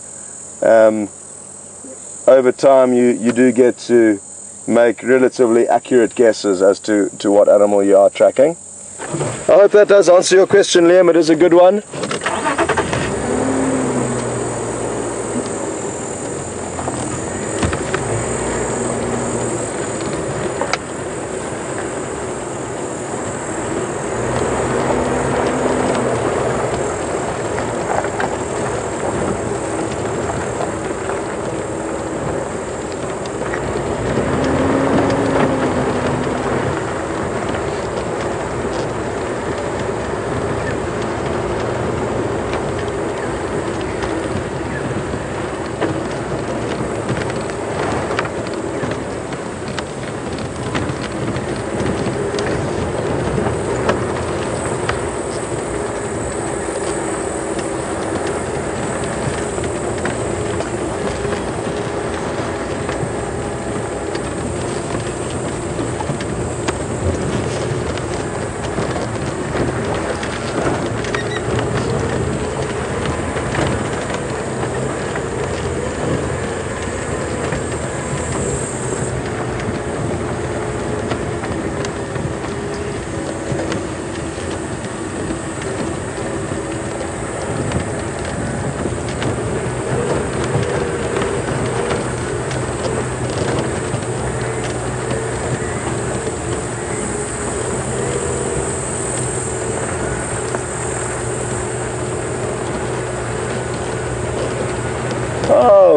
over time you do get to make relatively accurate guesses as to what animal you are tracking. I hope that does answer your question, Liam. It is a good one.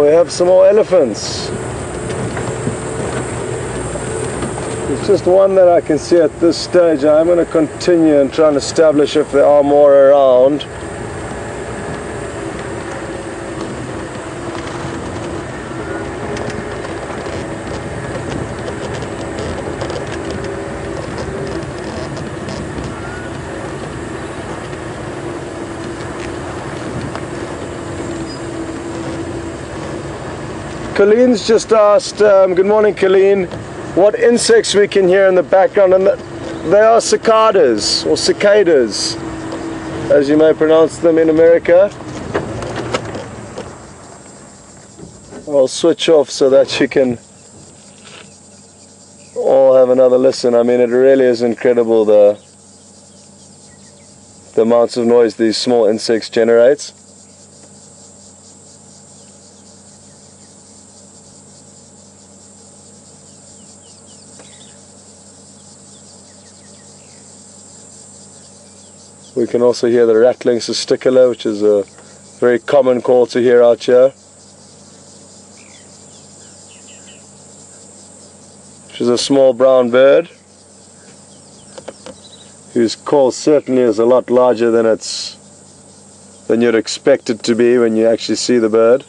Oh, we have some more elephants. It's just one that I can see at this stage. I'm going to continue and try and establish if there are more around. Colleen's just asked, good morning Colleen, what insects we can hear in the background, and they are cicadas, or cicadas, as you may pronounce them in America. I'll switch off so that you can all have another listen. I mean, it really is incredible the amounts of noise these small insects generate. We can also hear the rattling cisticola, which is a very common call to hear out here, which is a small brown bird whose call certainly is a lot larger than you'd expect it to be when you actually see the bird.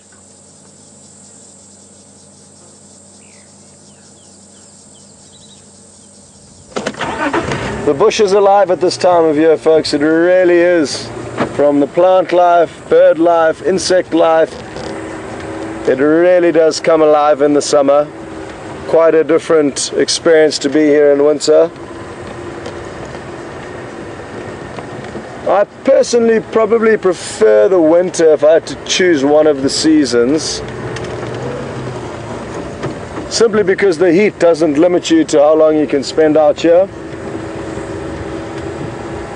The bush is alive at this time of year, folks. It really is. From the plant life, bird life, insect life, it really does come alive in the summer. Quite a different experience to be here in winter. I personally probably prefer the winter if I had to choose one of the seasons, simply because the heat doesn't limit you to how long you can spend out here.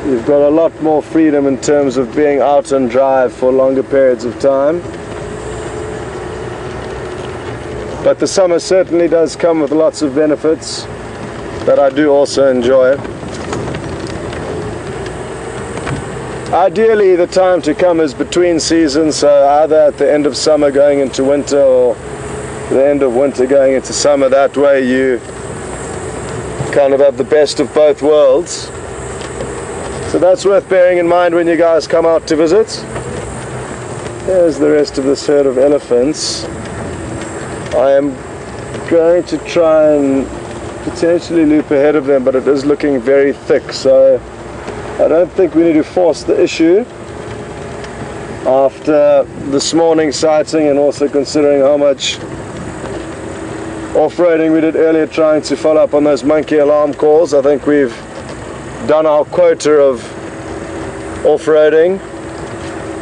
You've got a lot more freedom in terms of being out and drive for longer periods of time. But the summer certainly does come with lots of benefits that I do also enjoy. Ideally, the time to come is between seasons, so either at the end of summer going into winter, or the end of winter going into summer. That way you kind of have the best of both worlds. So that's worth bearing in mind when you guys come out to visit. Here's the rest of this herd of elephants. I am going to try and potentially loop ahead of them, but it is looking very thick, so I don't think we need to force the issue after this morning's sighting, and also considering how much off-roading we did earlier trying to follow up on those monkey alarm calls. I think we've done our quota of off-roading.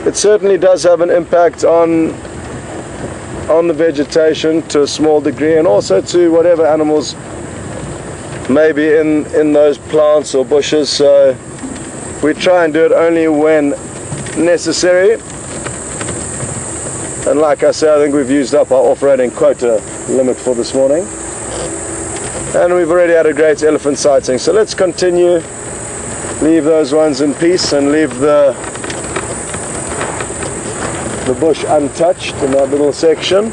It certainly does have an impact on the vegetation to a small degree, and also to whatever animals may be in those plants or bushes, so we try and do it only when necessary. And like I say, I think we've used up our off-roading quota limit for this morning, and we've already had a great elephant sighting. So let's continue, leave those ones in peace, and leave the bush untouched in that little section.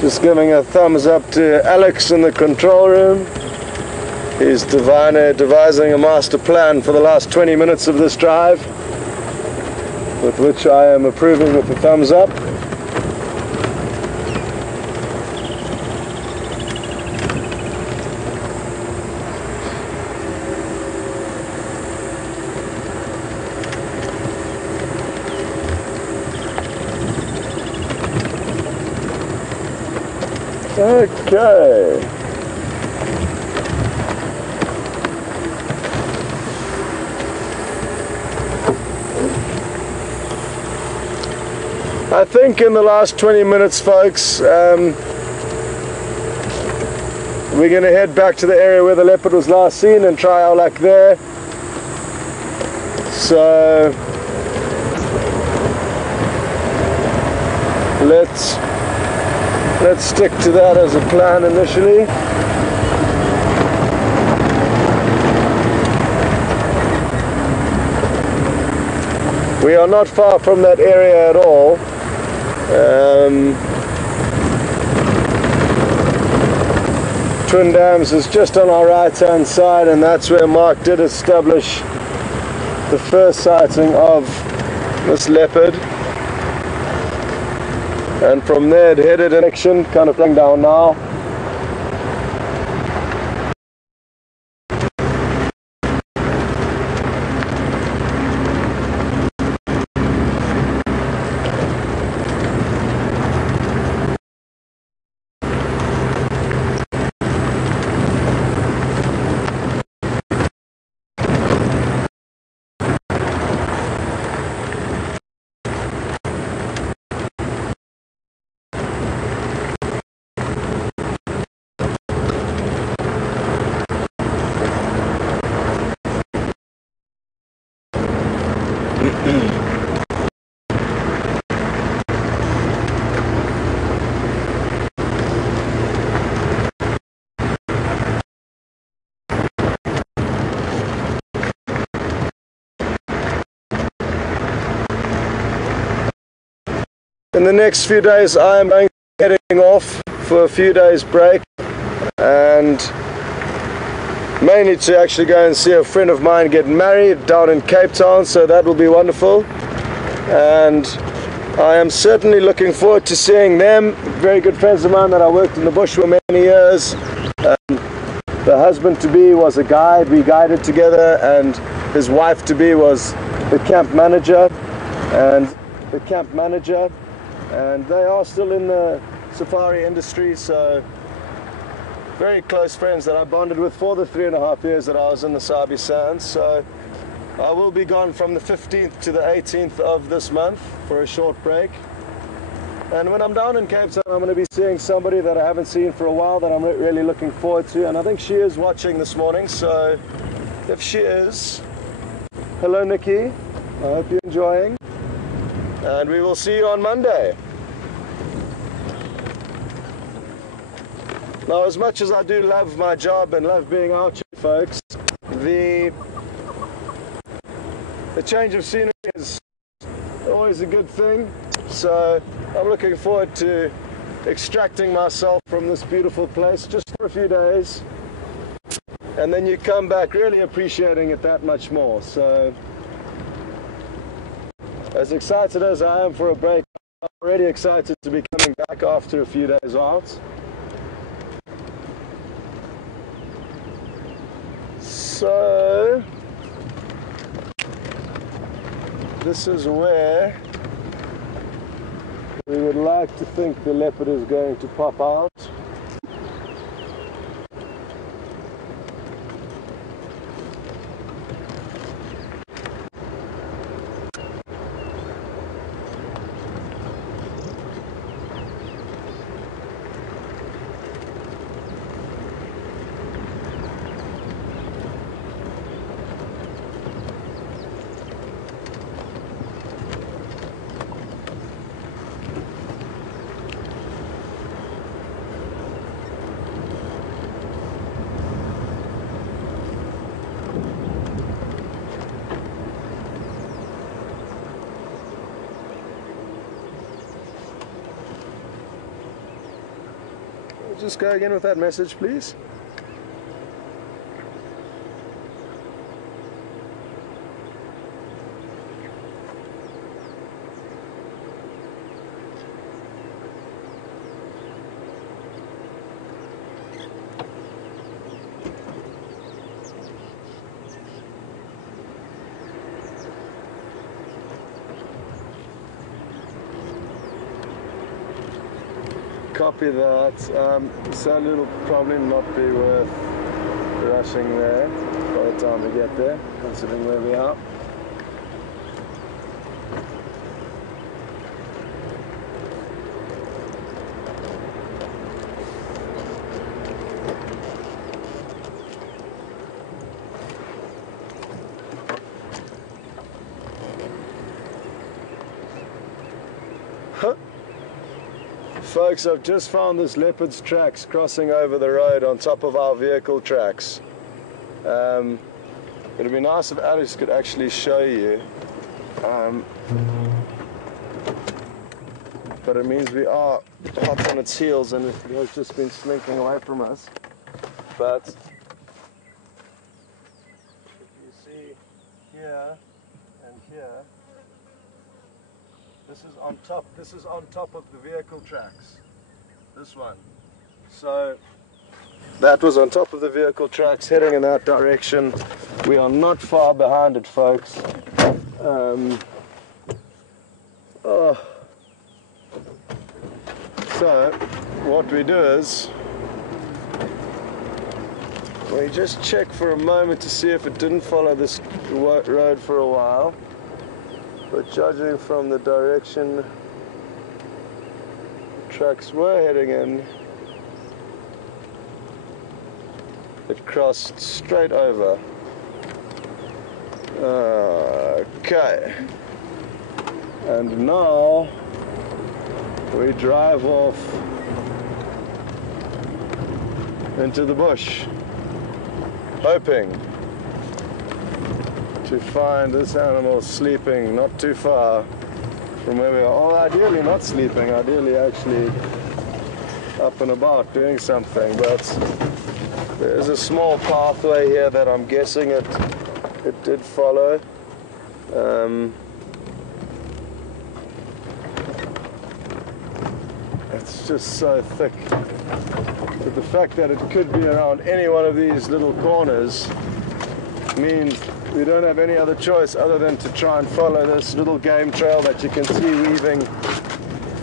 Just giving a thumbs up to Alex in the control room. He's devising a master plan for the last 20 minutes of this drive, with which I am approving with a thumbs up. Okay. I think in the last 20 minutes, folks, we're going to head back to the area where the leopard was last seen and try our luck there. So let's stick to that as a plan initially. We are not far from that area at all. Twin Dams is just on our right hand side, and that's where Mark did establish the first sighting of this leopard. And from there it headed in direction, kind of going down now. In the next few days I am going to be heading off for a few days break, and mainly to actually go and see a friend of mine get married down in Cape Town, so that will be wonderful. And I am certainly looking forward to seeing them. Very good friends of mine that I worked in the bush for many years. The husband-to-be was a guide, we guided together, and his wife-to-be was the camp manager, and they are still in the safari industry, so very close friends that I bonded with for the 3.5 years that I was in the Sabi Sands. So I will be gone from the 15th to the 18th of this month for a short break. And when I'm down in Cape Town, I'm going to be seeing somebody that I haven't seen for a while that I'm really looking forward to, and I think she is watching this morning, so if she is, hello Nikki, I hope you're enjoying, and we will see you on Monday. Now, as much as I do love my job and love being out here, folks, the change of scenery is always a good thing, so I'm looking forward to extracting myself from this beautiful place just for a few days, and then you come back really appreciating it that much more. So as excited as I am for a break, I'm already excited to be coming back after a few days out. So this is where we would like to think the leopard is going to pop out. Just go again with that message, please. Copy that. So it'll probably not be worth rushing there by the time we get there, considering where we are. Folks, I've just found this leopard's tracks crossing over the road on top of our vehicle tracks. It'd be nice if Alice could actually show you. But it means we are hot on its heels and it has just been slinking away from us. But you see here and here, this is on top of the vehicle tracks. This one. So that was on top of the vehicle tracks heading in that direction. We are not far behind it, folks. So what we do is we just check for a moment to see if it didn't follow this road for a while. But judging from the direction the tracks were heading in, it crossed straight over. Okay. And now we drive off into the bush, hoping to find this animal sleeping not too far from where we are. Oh, ideally not sleeping, ideally actually up and about doing something, but there's a small pathway here that I'm guessing it did follow. It's just so thick. But the fact that it could be around any one of these little corners means we don't have any other choice other than to try and follow this little game trail that you can see weaving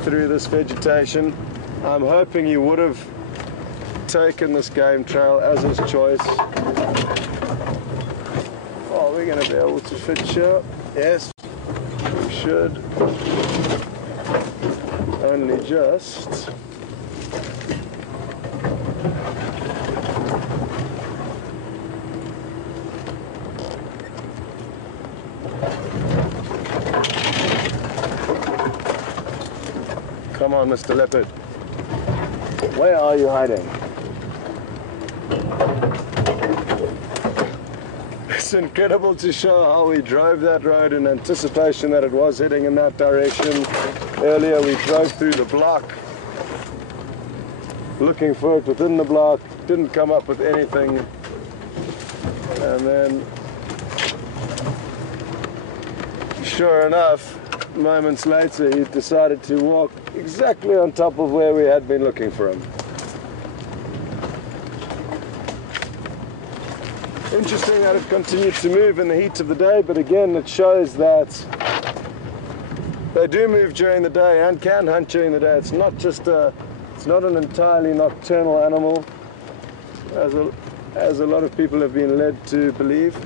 through this vegetation. I'm hoping he would have taken this game trail as his choice. Oh, we're going to be able to fit here. Yes, we should. Only just. Come on, Mr. Leopard. Where are you hiding? It's incredible to show how we drove that road in anticipation that it was heading in that direction. Earlier we drove through the block looking for it within the block, didn't come up with anything, and then sure enough, moments later he decided to walk exactly on top of where we had been looking for him. Interesting that it continued to move in the heat of the day, but again it shows that they do move during the day and can hunt during the day. It's not just it's not an entirely nocturnal animal, as a lot of people have been led to believe.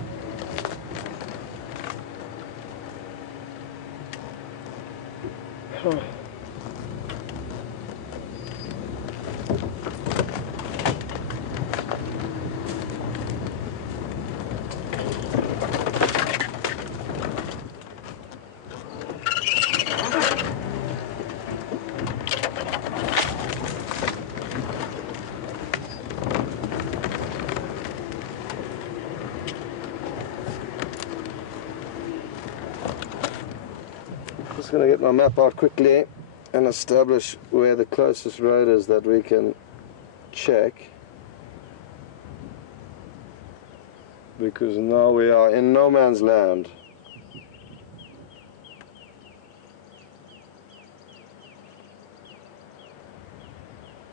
Just going to get my map out quickly and establish where the closest road is that we can check, because now we are in no man's land.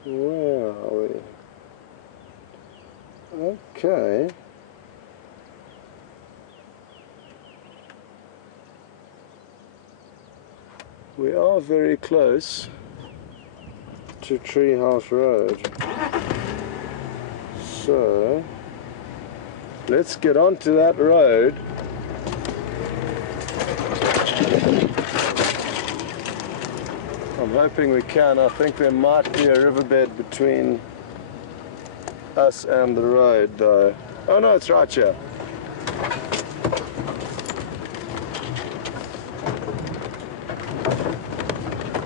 Where are we? Okay. We are very close to Treehouse Road, so let's get onto that road I'm hoping we can. I think there might be a riverbed between us and the road though. Oh no, it's right here.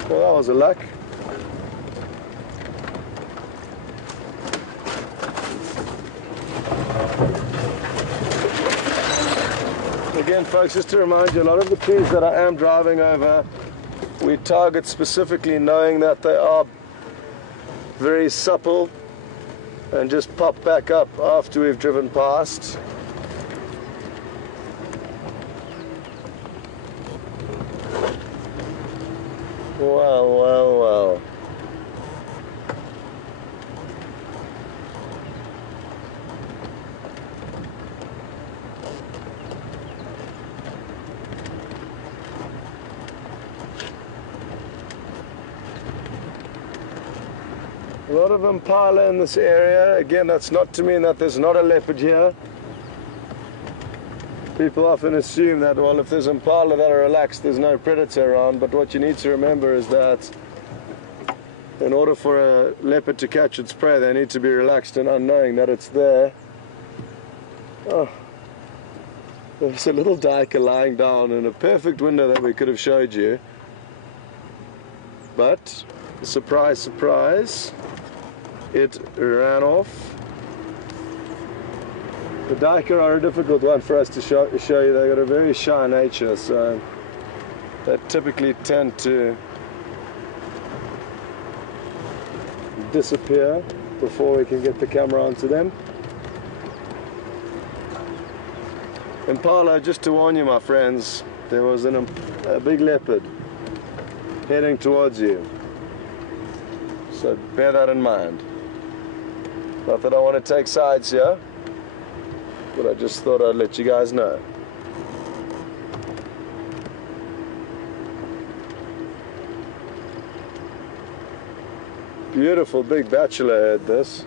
Well, that was a luck. Again, folks, just to remind you, a lot of the trees that I am driving over, we target specifically knowing that they are very supple and just pop back up after we've driven past. Wow, wow, wow. A lot of impala in this area. Again, that's not to mean that there's not a leopard here. People often assume that, well, if there's impala that are relaxed, there's no predator around. But what you need to remember is that in order for a leopard to catch its prey, they need to be relaxed and unknowing that it's there. Oh, there's a little duiker lying down in a perfect window that we could have showed you. But, surprise, surprise, it ran off. The duiker are a difficult one for us to show you. They've got a very shy nature, so they typically tend to disappear before we can get the camera onto them. Impala, just to warn you, my friends, there was a big leopard heading towards you, so bear that in mind. Not that I want to take sides here, but I just thought I'd let you guys know. Beautiful big bachelor head, this.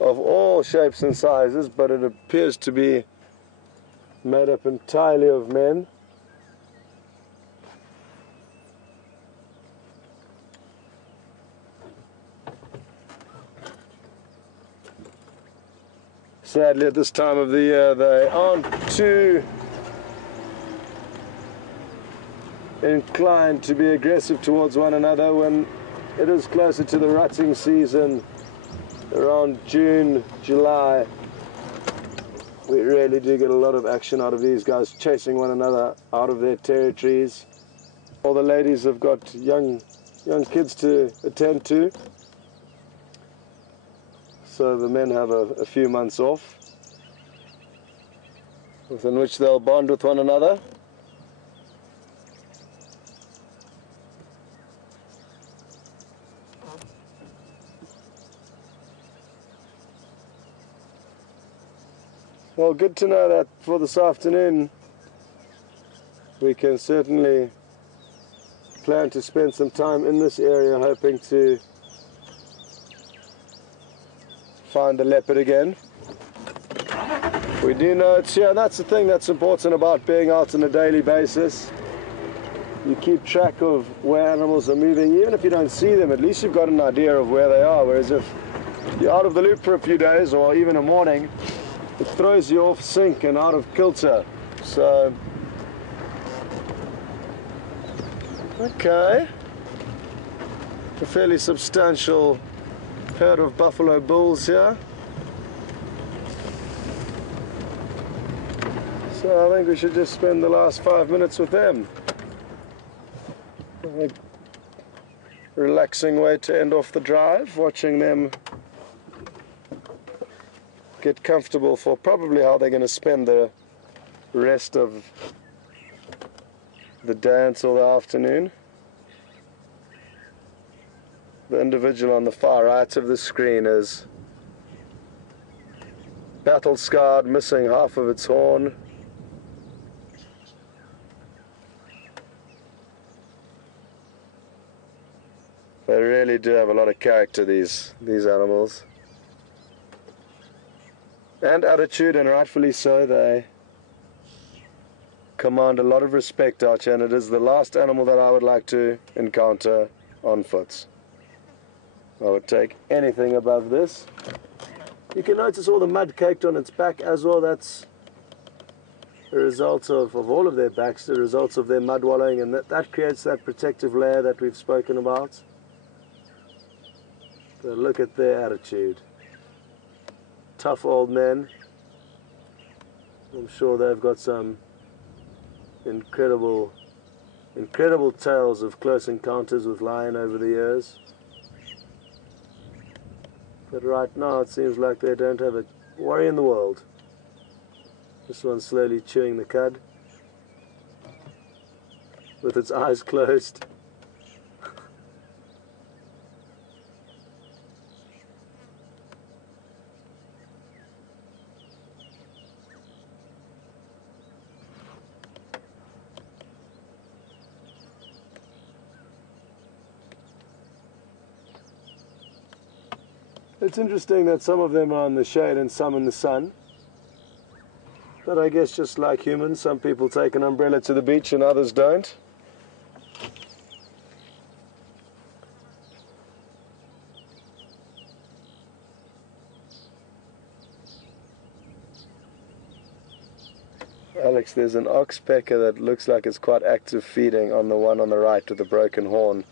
Of all shapes and sizes, but it appears to be made up entirely of men. Sadly, at this time of the year, they aren't too inclined to be aggressive towards one another. When it is closer to the rutting season, around June, July, we really do get a lot of action out of these guys chasing one another out of their territories. All the ladies have got young kids to attend to, so the men have a few months off within which they'll bond with one another. Well, good to know that for this afternoon we can certainly plan to spend some time in this area, hoping to find a leopard again. We do know it's here, and that's the thing that's important about being out on a daily basis. You keep track of where animals are moving. Even if you don't see them, at least you've got an idea of where they are. Whereas if you're out of the loop for a few days or even a morning, it throws you off sync and out of kilter. So, okay, a fairly substantial herd of buffalo bulls here. So I think we should just spend the last 5 minutes with them. A relaxing way to end off the drive, watching them get comfortable for probably how they're going to spend the rest of the day until the afternoon. The individual on the far right of the screen is battle scarred, missing half of its horn. They really do have a lot of character, these animals. And attitude, and rightfully so. They command a lot of respect out here, and it is the last animal that I would like to encounter on foot. I would take anything above this. You can notice all the mud caked on its back as well. That's the results of all of their backs, the results of their mud wallowing, and that creates that protective layer that we've spoken about. But look at their attitude. Tough old men. I'm sure they've got some incredible tales of close encounters with lion over the years. But right now it seems like they don't have a worry in the world. This one's slowly chewing the cud with its eyes closed. It's interesting that some of them are in the shade and some in the sun. But I guess just like humans, some people take an umbrella to the beach and others don't. Alex, there's an oxpecker that looks like it's quite active feeding on the one on the right with the broken horn.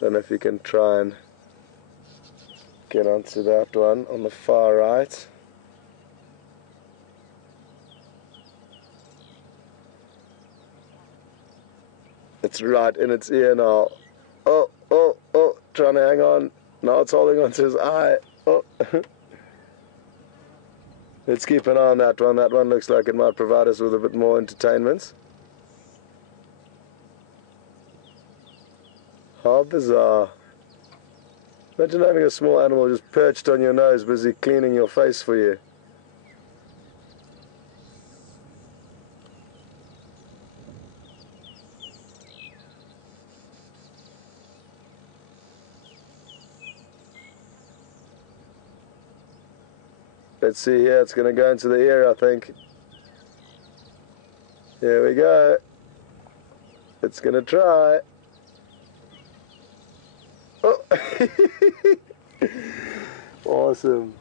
Don't know if you can try and get onto that one on the far right. It's right in its ear now. Oh, oh, oh, trying to hang on. Now it's holding onto his eye. Oh. Let's keep an eye on that one. That one looks like it might provide us with a bit more entertainment. How bizarre. Imagine having a small animal just perched on your nose, busy cleaning your face for you. Let's see here, it's going to go into the ear, I think. Here we go. It's going to try. Oh. Awesome.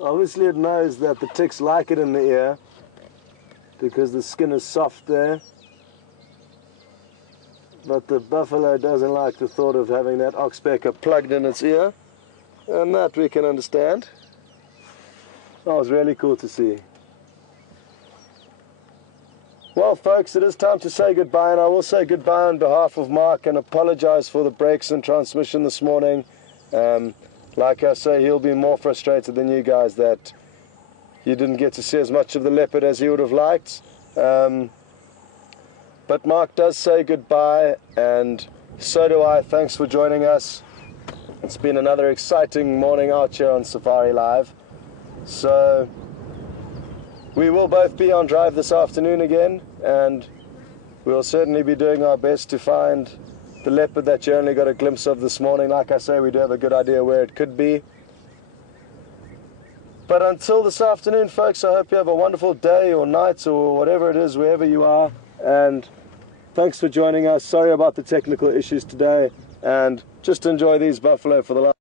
Obviously it knows that the ticks like it in the ear because the skin is soft there. But the buffalo doesn't like the thought of having that oxpecker plugged in its ear. And that we can understand. That was really cool to see. Well folks, it is time to say goodbye, and I will say goodbye on behalf of Mark and apologize for the breaks in transmission this morning. Like I say, he'll be more frustrated than you guys that you didn't get to see as much of the leopard as he would have liked. But Mark does say goodbye, and so do I. Thanks for joining us. It's been another exciting morning out here on Safari Live. So we will both be on drive this afternoon again, and we'll certainly be doing our best to find the leopard that you only got a glimpse of this morning. Like I say, we do have a good idea where it could be. But until this afternoon, folks, I hope you have a wonderful day or night or whatever it is, wherever you are. And thanks for joining us. Sorry about the technical issues today. And just enjoy these buffalo for the last